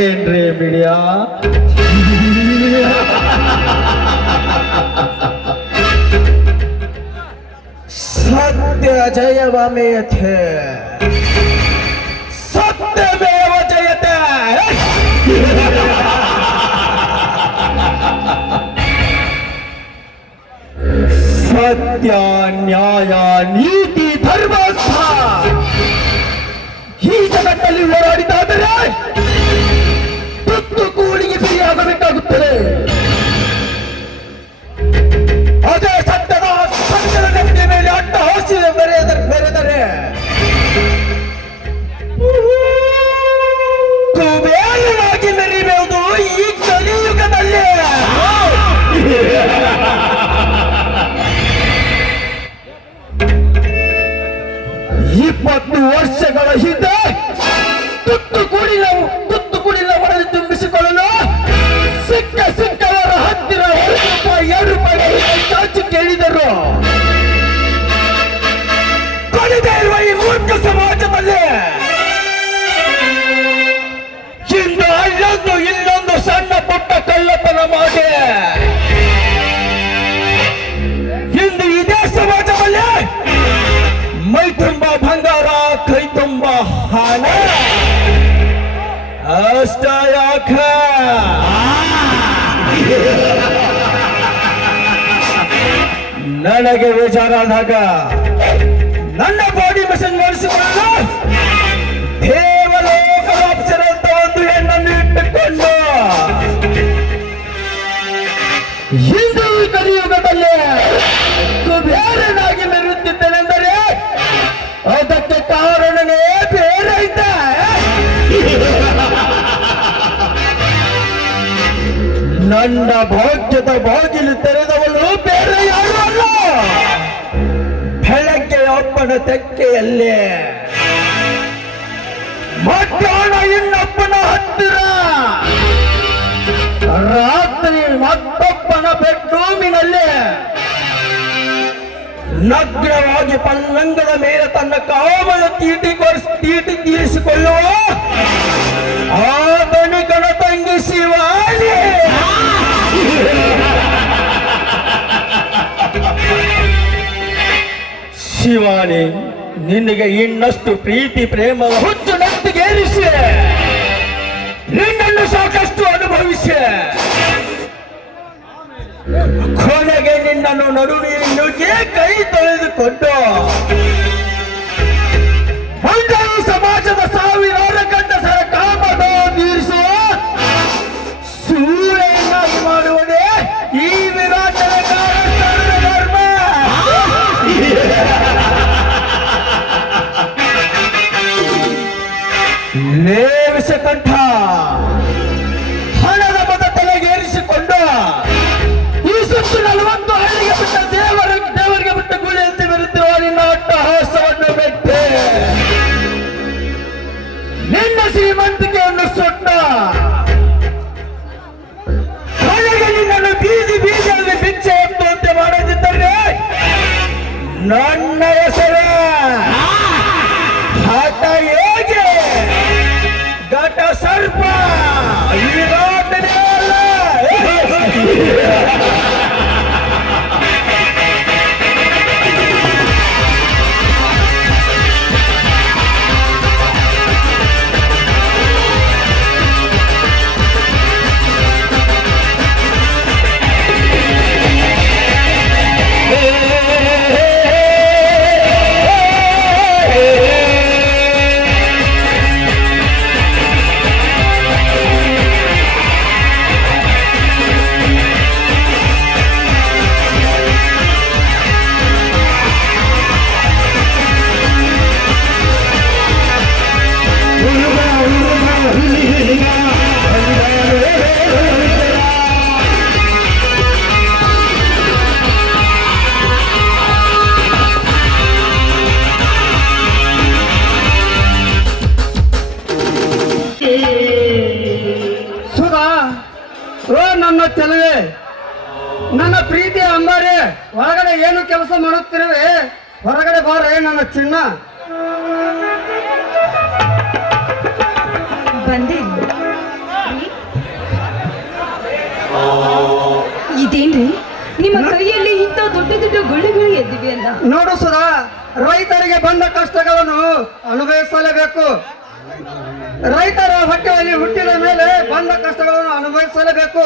ಏನ್ರಿ ಬಿಡಿಯಾ? ಸತ್ಯ ಜಯವಾಮೇಯತೆ, ಸತ್ಯಮೇವ ಜಯತೆ. ಸತ್ಯ ನ್ಯಾಯ ನೀತಿ ಧರ್ಮಸ್ಥ ಈ ಜಗತ್ತಲ್ಲಿ ಹೋರಾಡಿದಾದರೆ ತುತ್ತು ಕೂಡಿಗೆ ಬಿರಿಯಾಗಬೇಕಾಗುತ್ತದೆ. ಅದೇ ಸತ್ಯದ ನೆಮ್ಮದಿಯ ಮೇಲೆ ಅಟ್ಟಹಾಸ್ಯ ಬೆರೆದರೆ ಕುಬೇರನಾಗಿ ಮೆರಿಬಹುದು ಈ ಕಲಿಯುಗದಲ್ಲಿ. 20 ವರ್ಷಗಳ ಹಿಂದೆ ತುತ್ತು ಕುಡಿಲ ಹೊಡೆದು ತುಂಬಿಸಿಕೊಳ್ಳಲು ಸಿಕ್ಕವರ ಹತ್ತಿರ ₹1, ಚಾಚು ಕೇಳಿದರು. ಕೊಡದೇ ಇರುವ ಈ ಮೂರ್ಖ ಸಮಾಜದಲ್ಲಿ ಇಂದು ಇಲ್ಲೊಂದು ಸಣ್ಣ ಪುಟ್ಟ ಕಳ್ಳತನ ಮಾಡಿ ಇಂದು ಇದೇ ಸಮಾಜದಲ್ಲಿ ಮೈ ತುಂಬ ಬಂಗಾರ, ಕೈ ತುಂಬ ಹಣ. ಅಷ್ಟ ಯಾಕ? ನನಗೆ ಬೇಜಾರಾದಾಗ ನನ್ನ ಬಾಡಿ ಮಷನ್ ಮಾಡಿಸಿಕೊಳ್ಳಲು ದೇವಲೋಕದ ಅಪ್ಸರಂತ ಒಂದು ಹೆಣ್ಣನ್ನು ಇಟ್ಟುಕೊಂಡು ಹಿಂದೂ ಕಲಿಯುಗದಲ್ಲಿ ಕುಬೇರನಾಗಿ ಮೆರುತ್ತಿದ್ದೇನೆಂದರೆ ಅದಕ್ಕೆ ಕಾರಣನೇ ಬೇರೆ ಇದೆ. ನನ್ನ ಭಾಗ್ಯದ ಬಾಗಿಲು ತೆರೆದವಳು ಬೇರೆ ಯಾರು ಅಲ್ಲ, ಬೆಳಗ್ಗೆ ಅಪ್ಪನ ತೆಕ್ಕೆಯಲ್ಲಿ, ಮಧ್ಯಾಹ್ನ ಇನ್ನೊಬ್ಬನ ಹತ್ತಿರ, ರಾತ್ರಿ ಮತ್ತೊಬ್ಬನ ಬೆಡ್ರೂಮಿನಲ್ಲಿ ನಗ್ನವಾಗಿ ಪಲ್ಲಂಗದ ಮೇಲೆ ತನ್ನ ಕಾಮನ ತೀಟಿ ತೀರಿಸಿಕೊಳ್ಳುವ ಆತನಿಕನ ತಂಗಿ ಶಿವಾನಿ. ಶಿವಾನಿ, ನಿನಗೆ ಇನ್ನಷ್ಟು ಪ್ರೀತಿ ಪ್ರೇಮದ ಹುಚ್ಚು ನತ್ತಿಗೇರಿಸಿ ನಿನ್ನನ್ನು ಸಾಕಷ್ಟು ಅನುಭವಿಸಿ ಕೊನೆಗೆ ನಿನ್ನನ್ನು ನಡುವಿಗೆ ಕೈ ತೊಳೆದುಕೊಂಡು ಮಂಗಳೂರು ಸಮಾಜದ ಸಾವಿರಾರು ಗಂಡಸರ ಕಾಮದ ತೀರಿಸುವ ಸೂರ್ಯನಾಗಿ ಮಾಡುವುದೇ ಈ ವಿರಾಟನ ಕಾರಣಸ್ಥಾನದ ಧರ್ಮ. ಲೇವಿಸಕಂಠ ಹಣದ ಮದ ತಲೆಗೇರಿಸಿಕೊಂಡು ಈ ಸುತ್ತು 40 ಹಳ್ಳಿಗೆ ಬಿಟ್ಟ ದೇವರಿಗೆ ಬಿಟ್ಟ ಗುಳಿಯಂತೆ ಬರುತ್ತಿರುವ ನಿನ್ನ ಅಟ್ಟಹಾಸವನ್ನು ಬೆಟ್ಟೆ ನಿನ್ನ ಶ್ರೀಮಂತಿಕೆಯನ್ನು ಸೊಟ್ಟ ಕೊನೆಗೆ ನಿನ್ನನ್ನು ಬೀದಿಯಲ್ಲಿ ಭಿಕ್ಷೆ ಎತ್ತುವಂತೆ ಮಾಡದಿದ್ದರೆ ನನ್ನ ಹೆಸರ ಹಠ ಹೇಗೆ ಘಟ ಸರ್ಪ ವಿರಾಟನೇ ಅಲ್ಲ. ನನ್ನ ಚೆಲುವೆ, ನನ್ನ ಪ್ರೀತಿಯ ಅಂಬಾರಿ, ಹೊರಗಡೆ ಏನು ಕೆಲಸ ಮಾಡುತ್ತಿರುವೆ? ಹೊರಗಡೆ ಬಾರೆ ನನ್ನ ಚಿನ್ನ. ಬಂದೆ ಇದೇನ್ರಿ ನಿಮ್ಮ ಕೈಯಲ್ಲಿ ಇಂಥ ದೊಡ್ಡ ದೊಡ್ಡ ಗುಳ್ಳೆಗಳು ಎದ್ದಿವೆ ಅಲ್ಲ? ನೋಡು ಸುಧಾ, ರೈತರಿಗೆ ಬಂದ ಕಷ್ಟಗಳನ್ನು ಅನುಭವಿಸಲೇಬೇಕು. ರೈತರ ಹೊಟ್ಟೆಯಲ್ಲಿ ಹುಟ್ಟಿದ ಮೇಲೆ ಬಂದ ಕಷ್ಟಗಳನ್ನು ಅನುಭವಿಸಲೇಬೇಕು.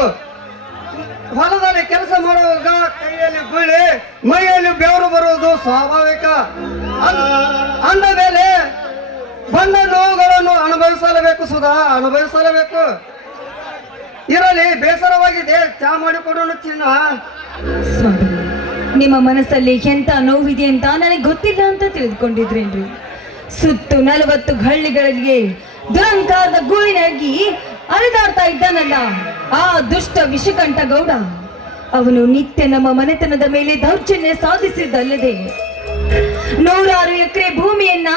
ಹೊಲದಲ್ಲಿ ಕೆಲಸ ಮಾಡುವಾಗ ಕೈಯಲ್ಲಿ ಗುಳ್ಳಿ, ಮೈಯಲ್ಲಿ ಬೆವರು ಬರುವುದು ಸ್ವಾಭಾವಿಕ. ಅಂದ ಮೇಲೆ ಬಂದ ನೋವುಗಳನ್ನು ಅನುಭವಿಸಲೇಬೇಕು ಸುಧಾ, ಅನುಭವಿಸಲೇಬೇಕು. ಇರಲಿ, ಬೇಸರವಾಗಿದೆ, ಚಾ ಮಾಡಿಕೊಡೋಣ ಚಿನ್ನ. ಸ್ವಾಮಿ, ನಿಮ್ಮ ಮನಸ್ಸಲ್ಲಿ ಎಂತ ನೋವಿದೆ ಅಂತ ನನಗೆ ಗೊತ್ತಿಲ್ಲ ಅಂತ ತಿಳಿದುಕೊಂಡಿದ್ರೇನ್ರಿ? ಸುತ್ತು 40 ಹಳ್ಳಿಗಳಿಗೆ ದುರಂಕಾರದ ಗೂಳಿನಾಗಿ ಅಲೆದಾಡ್ತಾ ಇದ್ದಾನಲ್ಲ ಆ ದುಷ್ಟ ವಿಷಕಂಠ ಗೌಡ. ಅವನು ನಿತ್ಯ ನಮ್ಮ ಮನೆತನದ ಮೇಲೆ ದೌರ್ಜನ್ಯ ಸಾಧಿಸಿದ್ದಲ್ಲದೆ 100 ಎಕರೆ ಭೂಮಿಯನ್ನ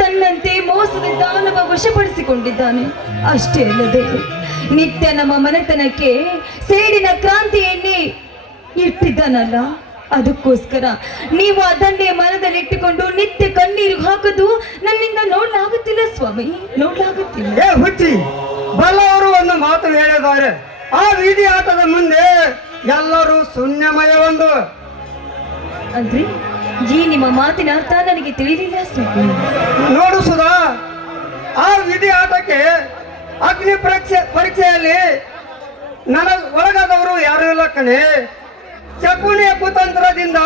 ತನ್ನಂತೆ ಮೋಸದಿಂದ ನಮ್ಮ ವಶಪಡಿಸಿಕೊಂಡಿದ್ದಾನೆ. ಅಷ್ಟೇ ಅಲ್ಲದೆ ನಿತ್ಯ ನಮ್ಮ ಮನೆತನಕ್ಕೆ ಸೇಡಿನ ಕ್ರಾಂತಿಯನ್ನೇ ಇಟ್ಟಿದ್ದಾನಲ್ಲ. ಅದಕ್ಕೋಸ್ಕರ ನೀವು ಅದನ್ನೇ ಮನದಲ್ಲಿಟ್ಟುಕೊಂಡು ನಿತ್ಯ ಕಣ್ಣೀರು ಹಾಕೋದು ನನ್ನಿಂದ ನೋಡ್ಲಾಗುತ್ತಿಲ್ಲ ಸ್ವಾಮಿ, ನೋಡ್ಲಾಗುತ್ತಿಲ್ಲ. ಏ ಹುಚ್ಚಿ, ಬಲ್ಲವರು ಒಂದು ಮಾತು ಹೇಳಿದ್ದಾರೆ, ಆ ಬೀದಿ ಆಟದ ಮುಂದೆ ಎಲ್ಲರೂ ಶೂನ್ಯಮಯ ಒಂದು. ಅಂದ್ರೆ ಈ ನಿಮ್ಮ ಮಾತಿನ ಅರ್ಥ ನನಗೆ ತಿಳಿಲಿಲ್ಲ ಸ್ವಾಮಿ. ನೋಡು ಸುಧಾ, ಆ ವಿಧಿ ಆಟಕ್ಕೆ ಅಗ್ನಿ ಪರೀಕ್ಷೆಯಲ್ಲಿ ಒಳಗಾದವರು ಯಾರು ಇಲ್ಲ ಕಣೆ. ಶಕುನಿಯ ಕುತಂತ್ರದಿಂದ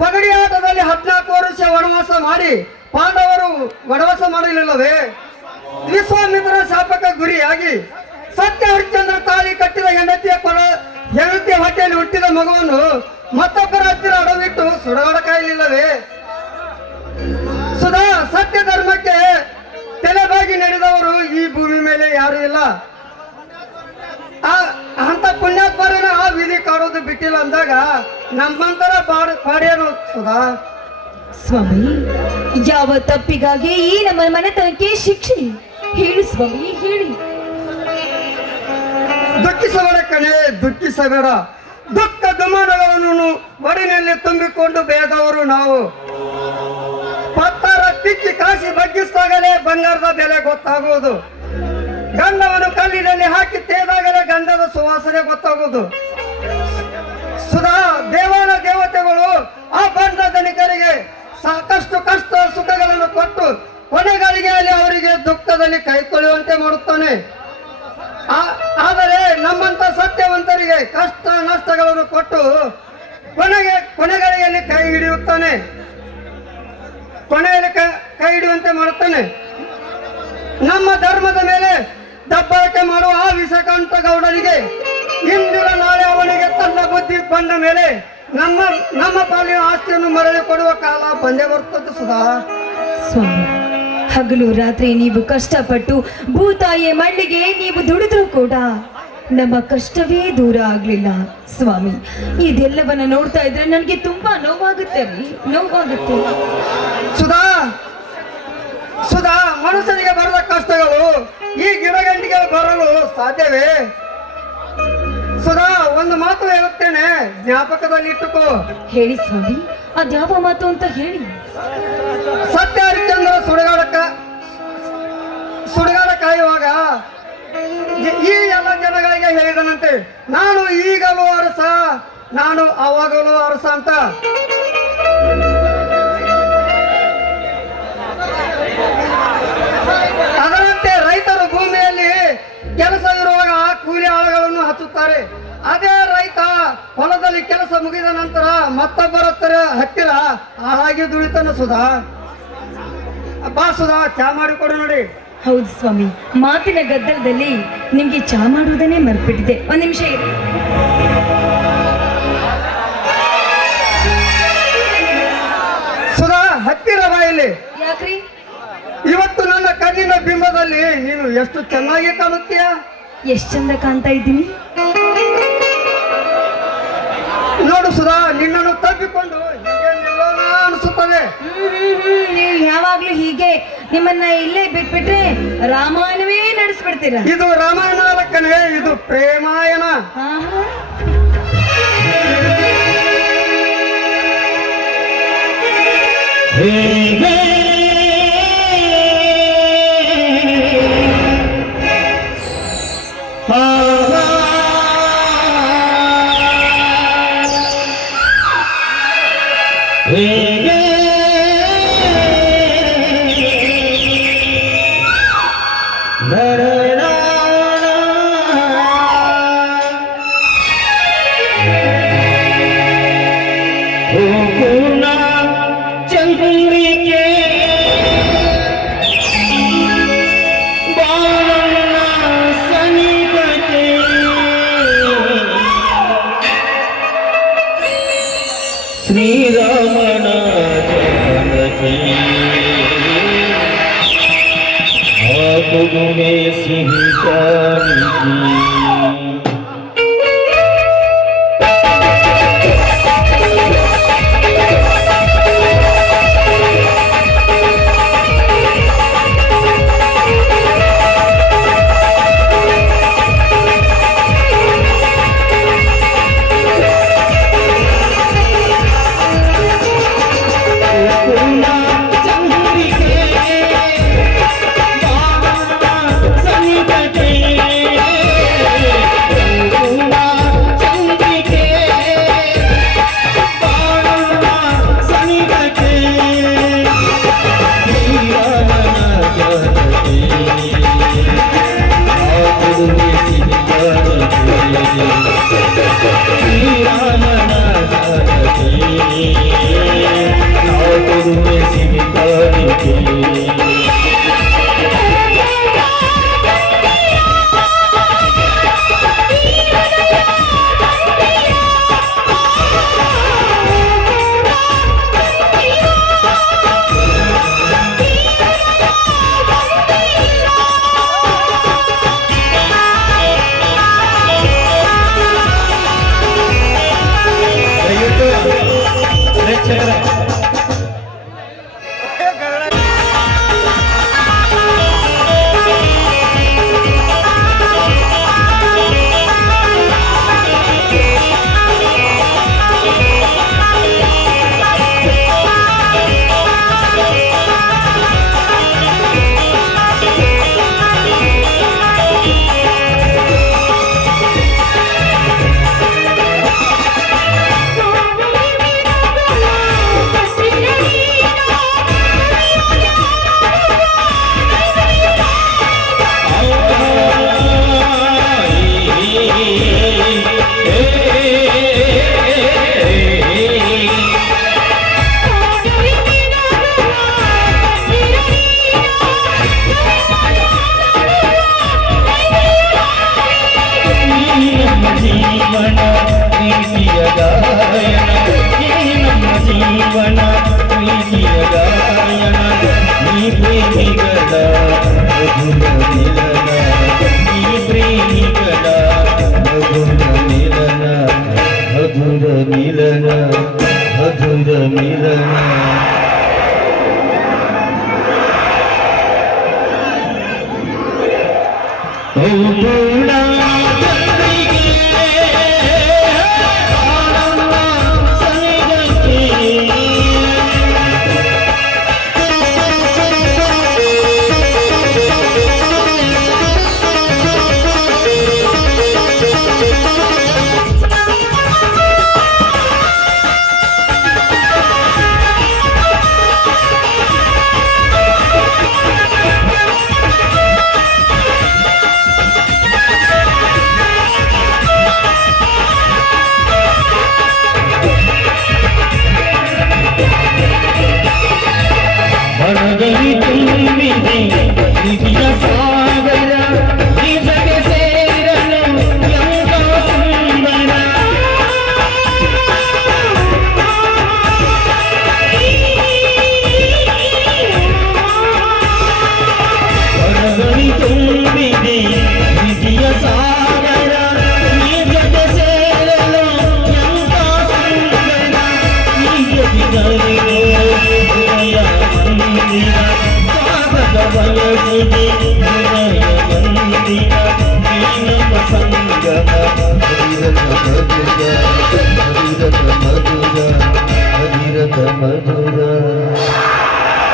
ಪಗಡಿ ಆಟದಲ್ಲಿ 14 ವರ್ಷ ವನವಾಸ ಮಾಡಿ ಪಾಂಡವರು ವನವಾಸ ಮಾಡಲಿಲ್ಲವೇ? ವಿಶ್ವಾಮಿತ್ರ ಶಾಪಕ ಗುರಿಯಾಗಿ ಸತ್ಯ ಹರಿಶ್ಚಂದ್ರ ತಾಳಿ ಕಟ್ಟಿದ ಹೆಂಡತಿಯ ಹೊಟ್ಟೆಯಲ್ಲಿ ಹುಟ್ಟಿದ ಮಗುವನ್ನು ಮತ್ತೊಬ್ಬರ ಹತ್ತಿರ ಅಡವಿಟ್ಟು ಸುಡಾಡ ಕಾಯಲಿಲ್ಲವೇ? ಸುಧಾ, ಸತ್ಯ ಧರ್ಮಕ್ಕೆ ತಲೆಬಾಗಿ ನಡೆದವರು ಈ ಭೂಮಿ ಮೇಲೆ ಯಾರು ಇಲ್ಲ. ಅಂತ ಪುಣ್ಯಾತ್ಮರನ್ನ ಆ ವಿಧಿ ಕಾಡೋದು ಬಿಟ್ಟಿಲ್ಲ ಅಂದಾಗ ನಮ್ಮಂತರ ಪಾಡೇನು ಸುಧಾ? ಸ್ವಾಮಿ, ಯಾವ ತಪ್ಪಿಗಾಗಿ ಈ ನಮ್ಮ ಮನೆತನಕ್ಕೆ ಶಿಕ್ಷೆ ಹೇಳಿ ಸ್ವಾಮಿ, ಹೇಳಿ. ದುಃಖಿಸಬೇಡ ಕಣೆ, ದುಃಖಿಸಬೇಡ. ದುಃಖ ದುಮಾನಗಳನ್ನು ಒಡಿನಲ್ಲಿ ತುಂಬಿಕೊಂಡು ಬೇದವರು ನಾವು. ಪತ್ತರ ತಿಕ್ಕಿ ಕಾಸಿ ಬಗ್ಗಿಸಿದಾಗಲೇ ಬಂಗಾರದ ಬೆಲೆ ಗೊತ್ತಾಗುವುದು. ಗಂಧವನ್ನು ಕಲ್ಲಿನಲ್ಲಿ ಹಾಕಿ ತೇದಾಗಲೇ ಗಂಧದ ಸುವಾಸನೆ ಗೊತ್ತಾಗುವುದು. ಸುಧಾ, ದೇವಾನ ದೇವತೆಗಳು ಆ ಬಂಧ ಧನಿಕರಿಗೆ ಸಾಕಷ್ಟು ಕಷ್ಟ ಸುಖಗಳನ್ನು ಕೊಟ್ಟು ಕೊನೆಗಳಿಗೆ ಅಲ್ಲಿ ಅವರಿಗೆ ದುಃಖದಲ್ಲಿ ಕೈ ತೊಳೆಯುವಂತೆ ಮಾಡುತ್ತಾನೆ. ಆದರೆ ನಮ್ಮಂತ ಸತ್ಯವಂತರಿಗೆ ಕಷ್ಟ ನಷ್ಟಗಳನ್ನು ಕೊಟ್ಟು ಕೊನೆಗಳಿಗೆಯಲ್ಲಿ ಕೈ ಹಿಡಿಯುತ್ತಾನೆ, ಕೊನೆಯಲ್ಲಿ ಕೈ ಹಿಡಿಯುವಂತೆ ಮಾಡುತ್ತಾನೆ. ನಮ್ಮ ಧರ್ಮದ ಮೇಲೆ ದಬ್ಬಾಳಿಕೆ ಮಾಡುವ ಆ ವಿಷಕಂಠ ಗೌಡನಿಗೆ ಇಂದಿನ ನಾಳೆ ಅವನಿಗೆ ತನ್ನ ಬುದ್ಧಿ ಬಂದ ಮೇಲೆ ನಮ್ಮ ಪಾಲಿನ ಆಸ್ತಿಯನ್ನು ಮರಳಿ ಕೊಡುವ ಕಾಲ ಬಂದೇ ಬರುತ್ತದೆ ಸುಧಾ. ಸ್ವಾಮಿ, ಹಗಲು ರಾತ್ರಿ ನೀವು ಕಷ್ಟಪಟ್ಟು ಭೂತಾಯಿಯ ಮಣ್ಣಿಗೆ ನೀವು ದುಡಿದ್ರು ಕೂಡ ನಮ್ಮ ಕಷ್ಟವೇ ದೂರ ಆಗ್ಲಿಲ್ಲ ಸ್ವಾಮಿ. ಇದೆಲ್ಲವನ್ನ ನೋಡ್ತಾ ಇದ್ರೆ ನನಗೆ ತುಂಬಾ ನೋವಾಗುತ್ತೆ ರೀ, ನೋವಾಗುತ್ತೆ. ಸುಧಾ, ಮನುಷ್ಯನಿಗೆ ಬರದ ಕಷ್ಟಗಳು ಈ ಗಿಡಗಂಟಿಗೆ ಬರಲು ಸಾಧ್ಯವೇ? ಸುಧಾ, ಒಂದು ಮಾತು ಹೇಳುತ್ತೇನೆ, ಜ್ಞಾಪಕದಲ್ಲಿ ಇಟ್ಟುಕೋ. ಹೇಳಿ ಸ್ವಾಮಿ, ಅದ್ಯಾವ ಮಾತು ಅಂತ ಹೇಳಿ. ಸತ್ಯ ಹರಿಶ್ಚಂದ್ರ ಸುಡುಗಾಡ ಕಾಯುವಾಗ ಈ ಎಲ್ಲ ಜನಗಳಿಗೆ ಹೇಳಿದನಂತೆ, ನಾನು ಈಗಲೂ ಅರಸ, ನಾನು ಅವಾಗಲೂ ಅರಸ ಅಂತ. ಅದರಂತೆ ರೈತರು ಭೂಮಿಯಲ್ಲಿ ಕೆಲಸ ಇರುವಾಗ ಕೂಲಿ ಆಳುಗಳನ್ನು ಹಚ್ಚುತ್ತಾರೆ. ಅದೇ ರೈತ ಹೊಲದಲ್ಲಿ ಕೆಲಸ ಮುಗಿದ ನಂತರ ಮತ್ತೊಬ್ಬರ ಹತ್ತಿರ ಹಾಗೆ ದುಡಿತಾನ. ಸುಧಾ, ಬಾ ಸುಧಾ, ಚಾ ಮಾಡಿಕೊಡು ನೋಡಿ. ಹೌದು ಸ್ವಾಮಿ, ಮಾತಿನ ಗದ್ದಲದಲ್ಲಿ ನಿಮ್ಗೆ ಚಾ ಮಾಡುವುದನ್ನೇ ಮರ್ಬಿಟ್ಟಿದೆ. ಒಂದ್ ನಿಮಿಷ ಇರಿ. ಸುಧಾ, ಹತ್ತಿರ ಬಾಯಲ್ಲಿ. ಯಾಕ್ರಿ? ಇವತ್ತು ನನ್ನ ಕಣ್ಣಿನ ಬಿಂಬದಲ್ಲಿ ನೀನು ಎಷ್ಟು ಚೆನ್ನಾಗಿ ಕಾಣುತ್ತೀಯ. ಎಷ್ಟ್ ಚಂದ ಕಾಣ್ತಾ ಇದ್ದೀನಿ ನೋಡು ಸುಧಾ, ನಿನ್ನನ್ನು ತಪ್ಪಿಕೊಂಡು ಹೀಗೆ ನಿಲ್ಲೋಣ ಅನಿಸುತ್ತದೆ. ನೀವು ಯಾವಾಗ್ಲೂ ಹೀಗೆ ನಿಮ್ಮನ್ನ ಇಲ್ಲೇ ಬಿಟ್ಬಿಟ್ರೆ ರಾಮಾಯಣವೇ ನಡೆಸ್ಬಿಡ್ತೀರ. ಇದು ರಾಮಾಯಣ ಅಲ್ಲಕ್ಕನೆ, ಇದು ಪ್ರೇಮಾಯಣ. Ah ಪೂರ್ಣ ಚಂದ್ರಿಕೆ ಬಾಳಣ್ಣ ಸನಿಹತೆ ಶ್ರೀರಾಮನ ಜನತೆ ಹಾಕುಗುವೆ ಸಿಹಿ ಕಾಣಿಕೆ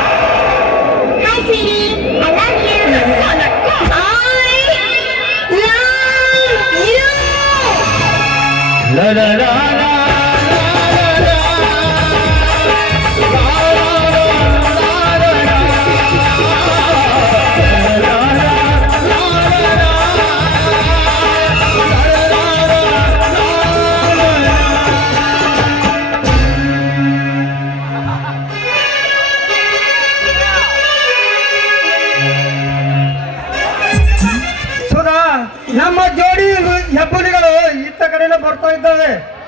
Hi, sweetie. I love you. I love you. La la la la. ಮಾಡುತ್ತಿರುತ್ತದೆ.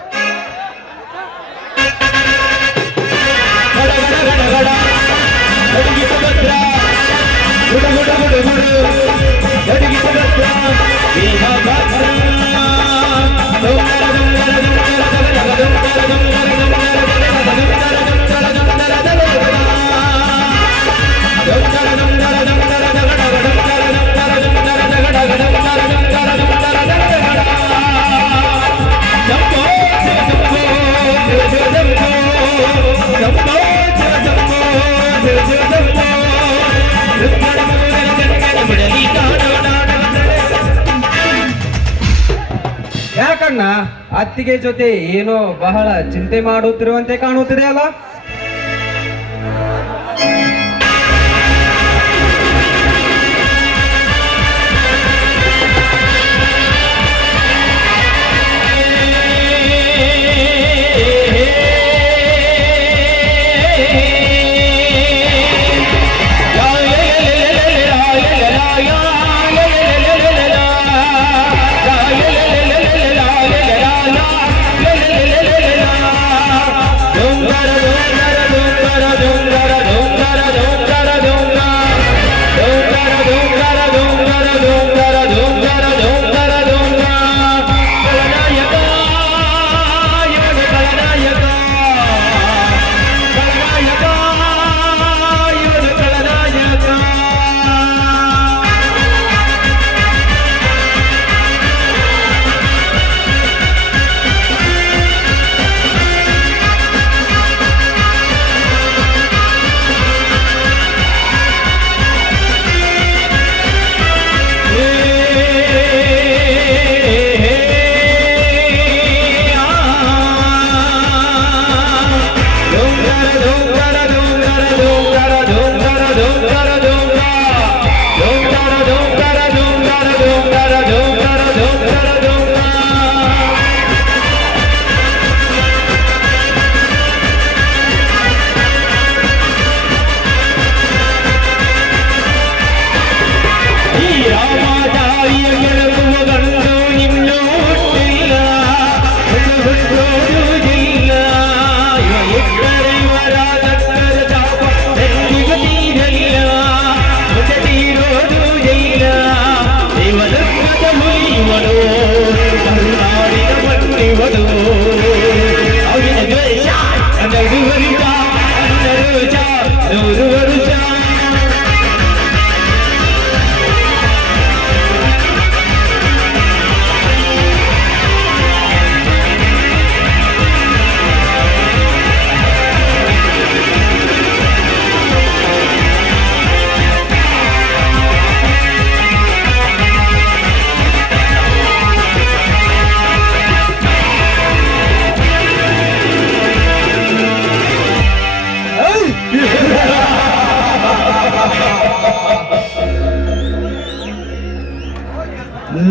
ಯಾಕಣ್ಣ ಅತ್ತಿಗೆ ಜೊತೆ ಏನೋ ಬಹಳ ಚಿಂತೆ ಮಾಡುತ್ತಿರುವಂತೆ ಕಾಣುತ್ತಿದೆ ಅಲ್ಲ?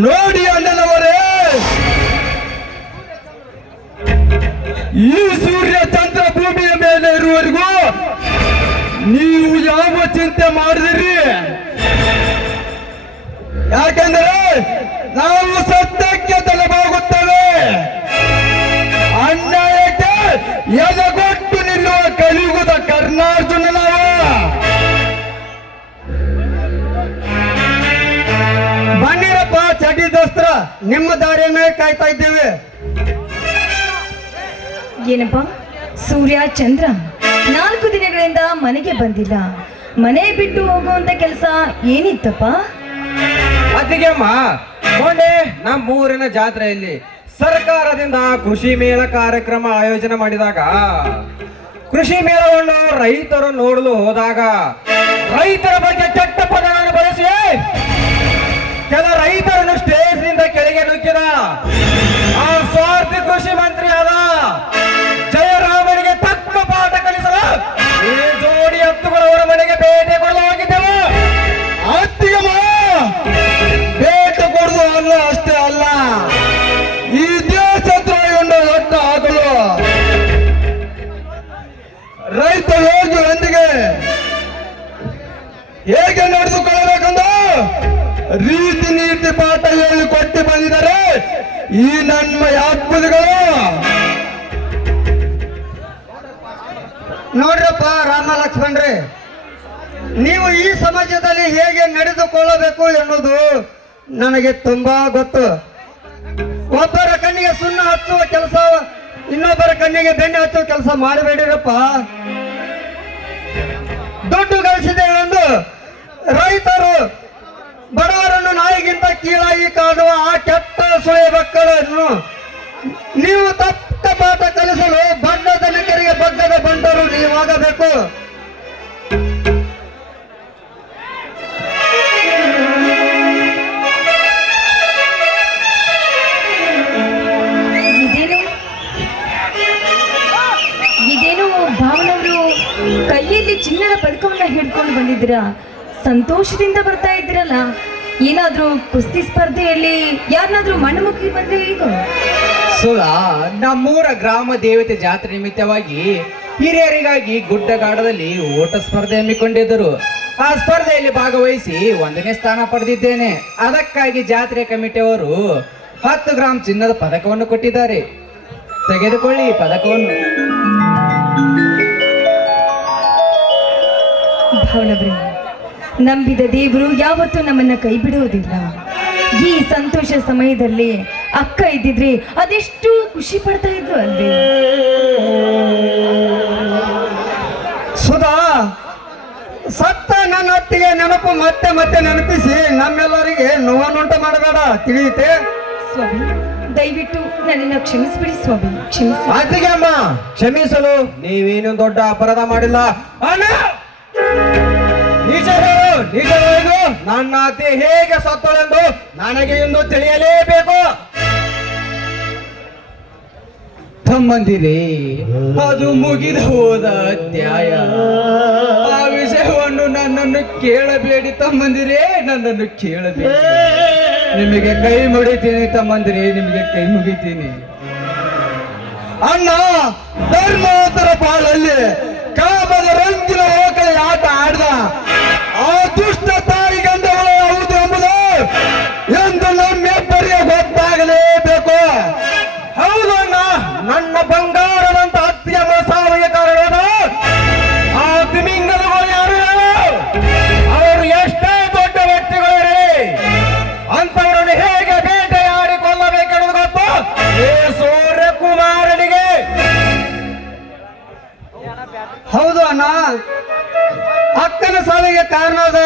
ನೋಡಿ ಅಣ್ಣನವರೇ, ಈ ಸೂರ್ಯ ಚಂದ್ರ ಭೂಮಿಯ ಮೇಲೆ ಇರುವವರೆಗೂ ನೀವು ಯಾವ ಚಿಂತೆ ಮಾಡಿದಿರಿ? ಯಾಕೆಂದರೆ ನಾವು ಸತ್ಯಕ್ಕೆ ತಲೆಬಾಗುತ್ತೇವೆ. ಅನ್ಯಾಯಕ್ಕೆ ಎದೆಗೊಟ್ಟು ನಿಲ್ಲುವ ಕಲಿಯುಗದ ಕರ್ನಾರ್ಜುನ ನಾವು. ಬನ್ನಿರಪ್ಪ ಚಡಿ ದೋಸ್ತರ, ನಿಮ್ಮ ದಾರಿಯ ಮೇಲೆ ಕಾಯ್ತಾ ಇದ್ದೇವೆ. ಏನಪ್ಪ ಸೂರ್ಯ ಚಂದ್ರ 4 ದಿನಗಳಿಂದ ಮನೆಗೆ ಬಂದಿಲ್ಲ. ಮನೆ ಬಿಟ್ಟು ಹೋಗುವಂತ ಕೆಲಸ ಏನಿತ್ತಪ್ಪ? ಅತ್ತಿಗೆಮ್ಮ, ಮೊನ್ನೆ ನಮ್ಮ ಊರಿನ ಜಾತ್ರೆಯಲ್ಲಿ ಸರ್ಕಾರದಿಂದ ಕೃಷಿ ಮೇಳ ಕಾರ್ಯಕ್ರಮ ಆಯೋಜನೆ ಮಾಡಿದಾಗ ಕೃಷಿ ಮೇಳವನ್ನು ರೈತರು ನೋಡಲು ಹೋದಾಗ ರೈತರ ಬಗ್ಗೆ ಕೆಟ್ಟ ಪದಗಳನ್ನು ಬಳಸಿ ಕೆಲ ರೈತರನ್ನು ಸ್ಟೇಜ್ನಿಂದ ಕೆಳಗೆ ನುಗ್ಗಿದ ಆ ಸ್ವಾರ್ಥಿ ಕೃಷಿ ಮಂತ್ರಿ ಆದ ಜಯರಾಮನಿಗೆ ತಕ್ಕ ಪಾಠ ಕಲಿಸಲು ಈ ಜೋಡಿ ಹತ್ತುಗಳವರ ಮನೆಗೆ ಭೇಟಿ ಕೊಡಲು ಹೋಗಿದ್ದೆವು. ಅತ್ತಿಗೆಮ್ಮ, ಭೇಟಿ ಕೊಡುದು ಅಲ್ಲ ಅಷ್ಟೇ ಅಲ್ಲ, ಈ ದೇಶದ್ರೋಹಿಯನ್ನು ದೊಡ್ಡ ಆಗಲು ರೈತ ಯೋಗಿಯೊಂದಿಗೆ ಹೇಗೆ ನಡೆದುಕೊಳ್ಳಬೇಕೆಂದು ರೀತಿ ನೀತಿ ಪಾಠ ಹೇಳಿಕೊಟ್ಟು ಬಂದಿದ್ದಾರೆ ಈ ನನ್ನ ಅದ್ಭುತ ನೀವು ಈ ಸಮಾಜದಲ್ಲಿ ಹೇಗೆ ನಡೆದುಕೊಳ್ಳಬೇಕು ಎನ್ನುವುದು ನನಗೆ ತುಂಬಾ ಗೊತ್ತು. ಒಬ್ಬರ ಕಣ್ಣಿಗೆ ಸುಣ್ಣ ಹಚ್ಚುವ ಕೆಲಸ, ಇನ್ನೊಬ್ಬರ ಕಣ್ಣಿಗೆ ಬೆಣ್ಣೆ ಹಚ್ಚುವ ಕೆಲಸ ಮಾಡಬೇಡಿರಪ್ಪ. ದುಡ್ಡು ಗಳಿಸಿದೆವೆಂದು ರೈತರು ಬಡವರನ್ನು ನಾಯಿಗಿಂತ ಕೀಳಾಗಿ ಕಾಣುವ ಆ ಕೆಟ್ಟ ಸುಳೆ ಮಕ್ಕಳನ್ನು ನೀವು ತಪ್ಪ ಪಾಠ ಕಲಿಸಲು ಬಣ್ಣದ ನಕರಿಗೆ ಬಗ್ಗದ ಬಂಡರು ನೀವಾಗಬೇಕು. ಇದೇನು ಭಾವನವರು ಕೈಯಲ್ಲಿ ಚಿನ್ನದ ಪದಕವನ್ನ ಹಿಡ್ಕೊಂಡು ಬಂದಿದ್ದೀರಾ? ಸಂತೋಷದಿಂದ ಬರ್ತಾ ಇದ್ದೀರಲ್ಲ. ಏನಾದ್ರೂ ಕುಸ್ತಿ ಸ್ಪರ್ಧೆಯಲ್ಲಿ ಯಾರನ್ನಾದ್ರೂ ಮಣ್ಣುಮುಖಿ ಬಂದ್ರೆ ಈಗ ಸುಧಾ, ನಮ್ಮೂರ ಗ್ರಾಮ ದೇವತೆ ಜಾತ್ರೆ ನಿಮಿತ್ತವಾಗಿ ಹಿರಿಯರಿಗಾಗಿ ಗುಡ್ಡಗಾಡದಲ್ಲಿ ಓಟ ಸ್ಪರ್ಧೆ ಹಮ್ಮಿಕೊಂಡಿದ್ದರು. ಆ ಸ್ಪರ್ಧೆಯಲ್ಲಿ ಭಾಗವಹಿಸಿ 1ನೇ ಸ್ಥಾನ ಪಡೆದಿದ್ದೇನೆ. ಅದಕ್ಕಾಗಿ ಜಾತ್ರೆ ಕಮಿಟಿಯವರು 10 ಗ್ರಾಂ ಚಿನ್ನದ ಪದಕವನ್ನು ಕೊಟ್ಟಿದ್ದಾರೆ. ತೆಗೆದುಕೊಳ್ಳಿ ಪದಕವನ್ನು. ಭಾವನವ್ರೆ, ನಂಬಿದ ದೇವರು ಯಾವತ್ತೂ ನಮ್ಮನ್ನ ಕೈ ಬಿಡುವುದಿಲ್ಲ. ಈ ಸಂತೋಷ ಸಮಯದಲ್ಲಿ ಅಕ್ಕ ಇದ್ದಿದ್ರೆ ಅದೆಷ್ಟು ಖುಷಿ ಪಡ್ತಾ ಇದ್ರು ಅಲ್ವೇ? ಸುಧಾ, ಸತ್ತ ನನ್ನ ಅತ್ತಿಗೆ ನೆನಪು ಮತ್ತೆ ಮತ್ತೆ ನೆನಪಿಸಿ ನಮ್ಮೆಲ್ಲರಿಗೆ ನೋವನ್ನುಂಟು ಮಾಡಬೇಡ, ತಿಳಿಯುತ್ತೆ? ಸ್ವಾಮಿ, ದಯವಿಟ್ಟು ನನ್ನನ್ನು ಕ್ಷಮಿಸ್ಬಿಡಿ ಸ್ವಾಮಿ, ಕ್ಷಮಿಸಿ. ಅತ್ತಿಗೆ ಅಮ್ಮ, ಕ್ಷಮಿಸಲು ನೀವೇನು ದೊಡ್ಡ ಅಪರಾಧ ಮಾಡಿಲ್ಲ. ಅಣ್ಣ, ನಿಜ ಹೇಳು, ನಿಜ ಹೇಳು. ನನ್ನ ಅತ್ತೆ ಹೇಗೆ ಸತ್ತಳೆಂದು ನನಗೆ ಇಂದು ತಿಳಿಯಲೇಬೇಕು. ತಮ್ಮಂದಿರೇ, ಅದು ಮುಗಿದ ಹೋದ ಅಧ್ಯಾಯ. ಆ ವಿಷಯವನ್ನು ನನ್ನನ್ನು ಕೇಳಬೇಡಿ ತಮ್ಮಂದಿರೇ, ನನ್ನನ್ನು ಕೇಳಬೇಡಿ. ನಿಮಗೆ ಕೈ ಮುಗಿತೀನಿ ತಮ್ಮಂದಿರೇ, ನಿಮಗೆ ಕೈ ಮುಗಿತೀನಿ. ಅಣ್ಣ, ಧರ್ಮೋತ್ತರ ಪಾಲಲ್ಲಿ ಕಾಮದ ರಂಗಿನ ಓಕಳಿ ಆಟ ಆಡಿದ ಆ ದುಷ್ಟ ತಾಯಿ ಗಂಡಗಳು ಹೌದು ಎಂಬುದು ಎಂದು ನಮ್ಮೆಬ್ಬರಿಗೆ ಗೊತ್ತಾಗಲೇಬೇಕು. ಹೌದು ಅಣ್ಣ, ನನ್ನ ಬಂಗಾರದಂತ ಅತ್ಯಮ ಸಾವಿಗೆ ಕಾರಣವಾದ ಆ ತಿಮಿಂಗಲಗಳು ಯಾರು ಹೇಳು? ಅವರು ಎಷ್ಟೇ ದೊಡ್ಡ ವ್ಯಕ್ತಿಗಳಿರಲಿ, ಅಂತವರನ್ನು ಹೇಗೆ ಬೇಟೆಯಾಡಿ ಕೊಲ್ಲಬೇಕೆನ್ನುವುದು ಗೊತ್ತು ಈ ಸೂರ್ಯಕುಮಾರನಿಗೆ. ಹೌದು ಅಣ್ಣ, ಅಕ್ಕನ ಸಾವಿಗೆ ಕಾರಣವಾದ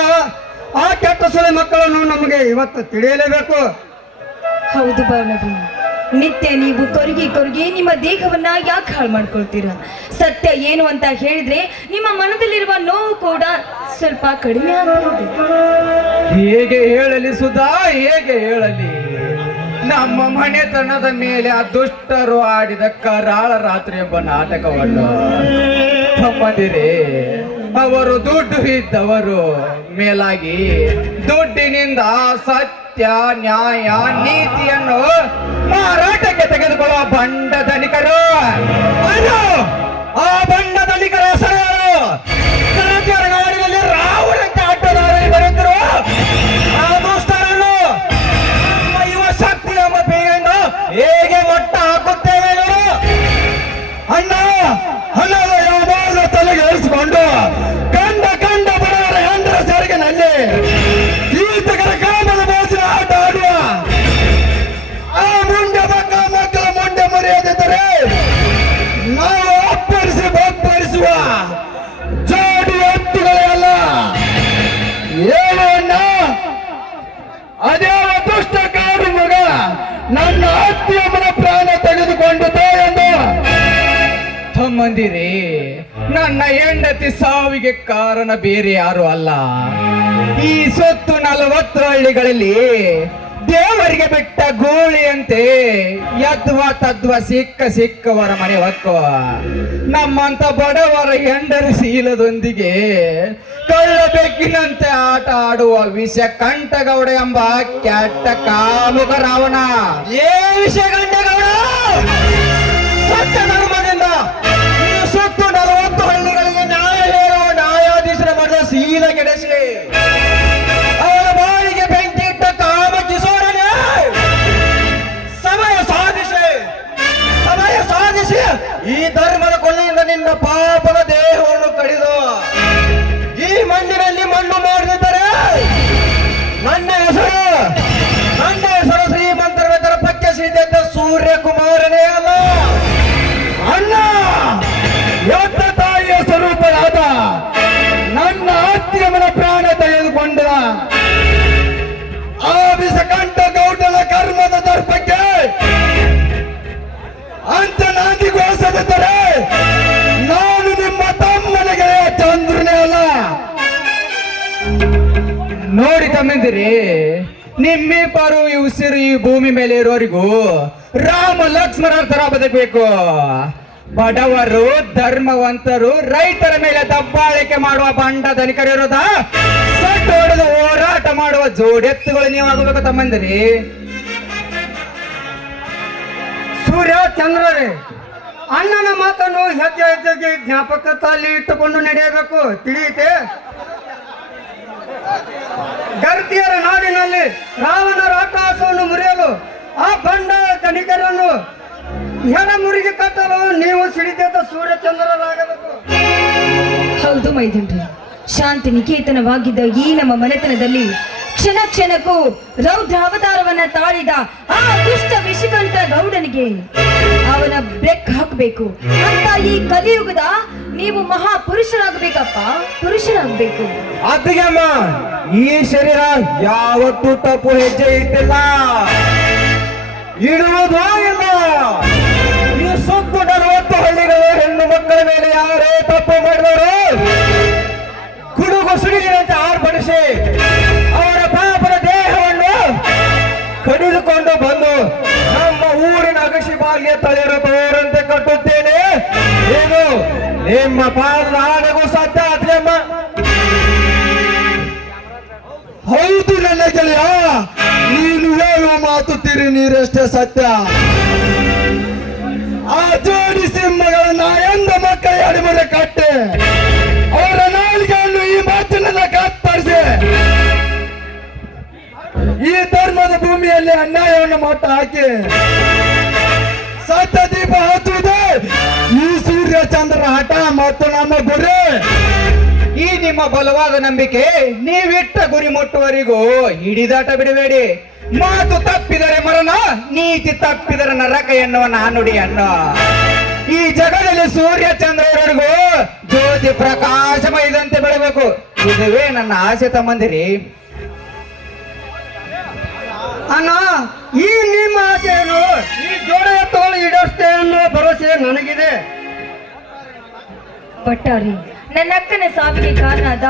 ಆ ಕೆಟ್ಟ ಸುಳೆ ಮಕ್ಕಳನ್ನು ನಮಗೆ ಇವತ್ತು ತಿಳಿಯಲೇಬೇಕು. ಹೌದು ಭಾವನವ್ರೆ, ನಿತ್ಯ ನೀವು ಕೊರಗಿ ಕೊರಗಿ ನಿಮ್ಮ ದೇಹವನ್ನ ಯಾಕೆ ಹಾಳು ಮಾಡ್ಕೊಳ್ತೀರಾ? ಸತ್ಯ ಏನು ಅಂತ ಹೇಳಿದ್ರೆ ನಿಮ್ಮ ಮನದಲ್ಲಿರುವ ನೋವು ಕೂಡ ಸ್ವಲ್ಪ ಕಡಿಮೆ ಆಗಬಹುದು. ಹೇಗೆ ಹೇಳಲಿ ಸುಧಾ, ಹೇಗೆ ಹೇಳಲಿ? ನಮ್ಮ ಮನೆತನದ ಮೇಲೆ ಆ ದುಷ್ಟರು ಆಡಿದ ಕರಾಳ ರಾತ್ರಿ ಎಂಬ ನಾಟಕವನ್ನು ತಮ್ಮಂದಿರೇ, ಅವರು ದುಡ್ಡು ಇದ್ದವರು, ಮೇಲಾಗಿ ದುಡ್ಡಿನಿಂದ ಸತ್ಯ, ನ್ಯಾಯ, ನೀತಿಯನ್ನು ಮಾರಾಟಕ್ಕೆ ತೆಗೆದುಕೊಳ್ಳುವ ಬಂಡ ಧನಿಕರು. ಅಯ್ಯೋ, ಆ ಬಣ್ಣ ಧನಿಕರ ಹೆಸರು ನಾಡಿನಲ್ಲಿ ರಾಹುಲಂತೆ ಅಡ್ಡದಾರಿ ಬರುತ್ತಿರುವ ಆ ದುಷ್ಟರನ್ನು ನಮ್ಮ ಯುವ ಶಕ್ತಿ ಎಂಬ ಬೇಗಂಡ ಹೇಗೆ ಮಟ್ಟ ಹಾಕುತ್ತೇವೆ ನೋಡು. ಅಣ್ಣ, ಹಣದ ಯಾವುದಾದ್ರೂ ತಲೆಗೆ ಏರಿಸಿಕೊಂಡು ಕಂಡ ಕಂಡ ಬಡವರ ಹೆಂಡರ ಸೆರಗಿನಲ್ಲಿ ಈತಕರ ಕಾಮದ ಮೋಜಿನ ಆಟ ಆಡುವ ಆ ಮುಂಡೆ ಮಕ್ಕಳ ಮುಂಡೆ ಮರೆಯದಿದ್ದರೆ ನಾವು ಅಪ್ಪರಿಸಿ ಬಪ್ಪರಿಸುವ ಜೋಡಿ ಎತ್ತುಗಳೆಲ್ಲ ಏನು ಅಣ್ಣ? ಅದೇ ದುಷ್ಟ ಕಾಡು ಮಗ ನನ್ನ ಅತ್ತಿಯಮ್ಮನ ಪ್ರಾಣ ತೆಗೆದುಕೊಂಡಿದ್ದೆ ಎಂದು. ತಮ್ಮಂದಿರೇ, ನನ್ನ ಹೆಂಡತಿ ಸಾವಿಗೆ ಕಾರಣ ಬೇರೆ ಯಾರು ಅಲ್ಲ. ಈ ಸೊತ್ತು 40 ಹಳ್ಳಿಗಳಲ್ಲಿ ದೇವರಿಗೆ ಬಿಟ್ಟ ಗೂಳಿಯಂತೆ ಯದ್ವ ತದ್ವ ಸಿಕ್ಕವರ ಮನೆ ಹೊಕ್ಕುವ ನಮ್ಮಂತ ಬಡವರ ಹೆಂಡರ ಶೀಲದೊಂದಿಗೆ ಕಳ್ಳ ಬೆಕ್ಕಿನಂತೆ ಆಟ ಆಡುವ ವಿಷ ಕಂಠಗೌಡ ಎಂಬ ಕೆಟ್ಟ ಕಾಮುಕ ರಾವಣ. ಏ ವಿಷಯ ಗಂಡಗೌಡ, ಸತ್ಯ ಧರ್ಮದಿಂದ ಈ ಸುತ್ತು 40 ಹಳ್ಳಿಗಳಿಗೆ ನ್ಯಾಯ ಹೇಳುವ ನ್ಯಾಯಾಧೀಶರ ಮಾಡಿದ ಶೀಲ ಕೆಡಿಸಿ ಅವರ ಬಾಯಿಗೆ ಬೆಂಕಿ ಇಟ್ಟ ಕಾಮ ಕಿಶೋರನೇ, ಸಮಯ ಸಾಧಿಸಿ ಈ ಧರ್ಮದ ಕೊಳ್ಳೆಯಿಂದ ನಿನ್ನ ಪಾಪದ ದೇಹವನ್ನು ಕಡಿದು ಈ ಮಣ್ಣಿನಲ್ಲಿ ತಮ್ಮಂದಿರಿ, ನಿಮ್ಮಿಬ್ಬರು ಈ ಉಸಿರು ಈ ಭೂಮಿ ಮೇಲೆ ಇರೋರಿಗೂ ರಾಮ ಲಕ್ಷ್ಮಣರ ತರ ಬದುಕಬೇಕು. ಬಡವರು, ಧರ್ಮವಂತರು, ರೈತರ ಮೇಲೆ ದಬ್ಬಾಳಿಕೆ ಮಾಡುವ ಬಂಡ ಧನಿಕರಿರೋದ ಸಟ್ಟು ಹೊಡೆದು ಹೋರಾಟ ಮಾಡುವ ಜೋಡೆತ್ತುಗಳು ನೀವು ಆಗಬೇಕು ತಮ್ಮಂದಿರಿ. ಸೂರ್ಯ ಚಂದ್ರರೇ, ಅಣ್ಣನ ಮಾತನ್ನು ಹೆಜ್ಜೆ ಹೆಜ್ಜೆಗೆ ಜ್ಞಾಪಕದಲ್ಲಿ ಇಟ್ಟುಕೊಂಡು ನಡೆಯಬೇಕು, ತಿಳಿಯಿತೆ? ಗರ್ತಿಯರ ನಾಡಿನಲ್ಲಿ ರಾವಣರ ಅಟ್ಟಹಾಸವನ್ನು ಮುರಿಯಲು ಆ ಬಂಡ ಧನಿಕರನ್ನು ಮುರಿಗೆ ಕಟ್ಟಲು ನೀವು ಸಿಡಿದ ಸೂರ್ಯಚಂದ್ರರಾಗಬೇಕು. ಹೌದು ಮೈದುಂಡ್ರಿ, ಶಾಂತಿ ನಿಕೇತನವಾಗಿದ್ದ ಈ ನಮ್ಮ ಮನೆತನದಲ್ಲಿ ಕ್ಷಣ ಕ್ಷಣಕ್ಕೂ ರೌದ್ರ ಅವತಾರವನ್ನ ತಾಳಿದ ಆ ದುಷ್ಟ ವಿಷಕಂಠ ಗೌಡನಿಗೆ ಅವನ ಬ್ರೇಕ್ ಹಾಕಬೇಕು ಅಂತ ಈ ಕಲಿಯುಗದ ನೀವು ಮಹಾ ಪುರುಷರಾಗಬೇಕಪ್ಪ, ಪುರುಷರಾಗಬೇಕು. ಅತ್ತಿಗೆಮ್ಮ, ಈ ಶರೀರ ಯಾವತ್ತೂ ತಪ್ಪು ಹೆಜ್ಜೆ ಇಟ್ಟಿಲ್ಲ, ಇಡುವುದೂ ಇಲ್ಲ. ಈ ಸುತ್ತು 40 ಹಳ್ಳಿಗಳು ಹೆಣ್ಣು ಮಕ್ಕಳ ಮೇಲೆ ಯಾರೇ ತಪ್ಪು ಮಾಡಿದವರು ಗುಡುಗು ಸುಡಿಲಿನಂತೆ ಆರ್ಭಟಿಸಿ ಅವರ ಪಾಪದ ದೇಹವನ್ನು ಕಡಿದುಕೊಂಡು ಬಂದು ನಮ್ಮ ಊರಿನ ಅಗಸಿ ಬಾಗಿಲಿಗೆ ತಲೆಯನ್ನು ತೋರಂತೆ ಕಟ್ಟುತ್ತೇನೆ. ಏನು ನಿಮ್ಮ ಪಾದದ ಆಣೆಗೂ ಸತ್ಯ ಅತ್ತಿಗೆಮ್ಮ? ಹೌದು ನನ್ನ ಗೆಳೆಯ, ನೀನು ಹೇಳುವ ಮಾತು ತಿರಿ ನೀರಷ್ಟೇ ಸತ್ಯ. ಆ ಜೋಡಿ ಸಿಂಹಗಳನ್ನ ಎಂದ ಮಕ್ಕಳ ಅಡಿಮರೆ ಕಟ್ಟೆ ಅವರ ನಾಲಿಗೆಯನ್ನು ಈ ಮಾತಿನ ಕತ್ತರಿಸಿ ಈ ಧರ್ಮದ ಭೂಮಿಯಲ್ಲಿ ಅನ್ಯಾಯವನ್ನು ಮಟ್ಟ ಹಾಕಿ ಸತ್ಯ ದೀಪ ಹಚ್ಚುವುದೇ ಈ ಸೂರ್ಯ ಚಂದ್ರ ಹಠ ಮತ್ತು ನಮ್ಮ ಗುರಿ. ಈ ನಿಮ್ಮ ಬಲವಾದ ನಂಬಿಕೆ ನೀವಿಟ್ಟ ಗುರಿ ಮುಟ್ಟುವರಿಗೂ ಹಿಡಿದಾಟ ಬಿಡಬೇಡಿ. ಮಾತು ತಪ್ಪಿದರೆ ಮರಣ, ನೀತಿ ತಪ್ಪಿದರೆ ನರಕ ಎನ್ನುವ ನಾನುಡಿಯನ್ನು ಈ ಜಗದಲ್ಲಿ ಸೂರ್ಯ ಚಂದ್ರವರೆಗೂ ಜ್ಯೋತಿ ಪ್ರಕಾಶಮಯದಂತೆ ಬೆಳಬೇಕು. ಇದುವೇ ನನ್ನ ಆಸೆ ತಮ್ಮಂದಿರಿ. ಅಣ್ಣ, ಈ ನಿಮ್ಮ ಆಸೆಯನ್ನು ಈ ಜೋಡ ಎತ್ತುಗಳು ಈಡೇರಿಸ್ತೇ ಅನ್ನೋ ಭರವಸೆ ನನಗಿದೆ. ಭಟ್ಟಾರಿ, ನನ್ನ ಅಕ್ಕನ ಸಾವಿಗೆ ಕಾರಣದ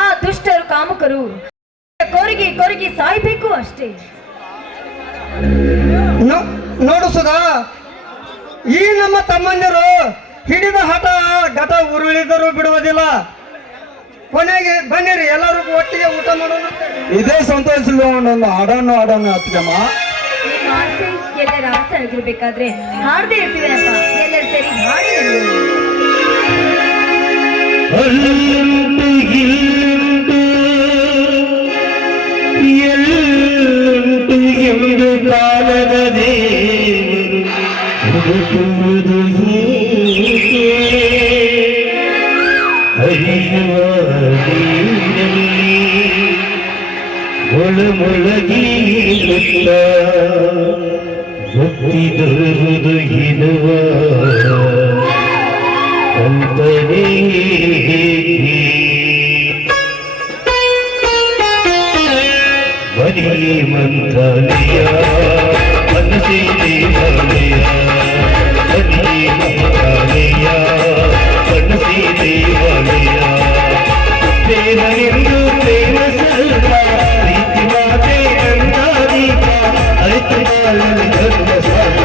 ಆ ದುಷ್ಟರು ಕಾಮಕರು ಕೊರಗಿ ಕೊರಗಿ ಸಾಯ್ಬೇಕು ಅಷ್ಟೇ. ನೋಡು ಸುಧಾ, ಈ ನಮ್ಮ ತಮ್ಮಂದಿರು ಹಿಡಿದ ಹಠ ಘಟ ಉರುಳಿದರೂ ಬಿಡುವುದಿಲ್ಲ. ಕೊನೆಗೆ ಬನ್ನಿರಿ, ಎಲ್ಲರೂ ಒಟ್ಟಿಗೆ ಊಟ ಮಾಡೋಣ. ಇದೇ ಸಂತೋಷ ಹಾಡನ್ನು ಅತ್ತಿಗೆಮ್ಮ. ನಿಮ್ಮ ಆಸೆ ಎಲ್ಲರ ಆಸೆ ಆಗಿರ್ಬೇಕಾದ್ರೆ ಹಾಡದೆ ಇರ್ತೀವಪ್ಪ. ಎಲ್ಲರೂ ಸೇರಿ ಹಾಡಿ ಅಲ್ಲುಂಟು ಇಲ್ಲುಂಟು ಎಲ್ಲುಂಟು ಎಂದು ಕಾಲದ ದೇವರು ಹುಡುಕುವುದು ಹೀಗೆ ಹರಿಯುವ ನೀರಲ್ಲಿ ಒಳಮೊಳಗಿ ಗೊತ್ತಿದುವುದು ಇರುವ ಅಂತನೇ ಬರೀ ಮಂತ್ರಾಲಯ ಮನಸ್ಸೇ ದೇವಾಲಯ, ಬರೀ ಮಂತ್ರಾಲಯ ಮನಸ್ಸೇ ದೇವಾಲಯ. ಪ್ರೇಮನೆಂದು ಪ್ರೇಮ ಸ್ವಲ್ಪ ಪ್ರೀತಿ ಮಾತೆ ನನ್ನ ದೀಪ ಅರಿತು ಬಾಳಲು ಧರ್ಮ ಸಾಲ.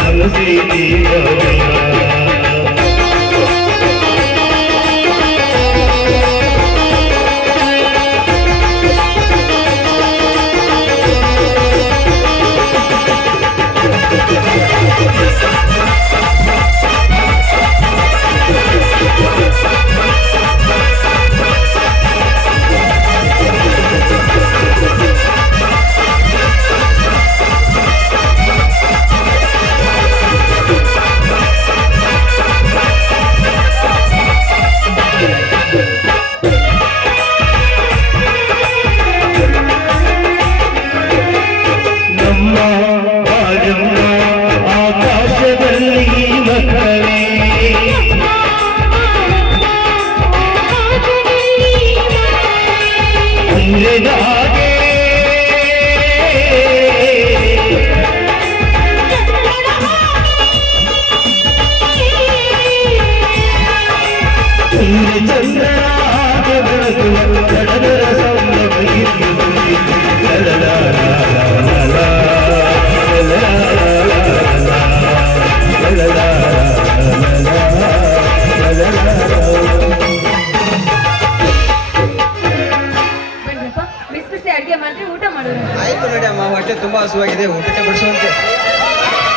ಮನಸೇ ದೇವಯ್ಯ ನಮ್ಮ ಬಾಳಮ್ಮ ಆಕಾಶದಲ್ಲಿ ಮಕರವೇ ಚಂದ್ರದ ಹಾಗೆ ಚಂದ್ರನ ಹಾಗೆ ಬೆಳಗುವ ಕಡಲರ ಸಂಭ್ರಮ ಬನ್ರಪ್ಪ, ಬಿಸಿ ಬಿಸಿ ಅಡ್ಗೆ ಮಾಡ್ರಿ, ಊಟ ಮಾಡೋಣ. ಆಯ್ತು ನಡಿ ಅಮ್ಮ, ಹೊಟ್ಟೆ ತುಂಬಾ ಹಸುವಾಗಿದೆ, ಊಟಕ್ಕೆ ಬಡಿಸುವಂತೆ.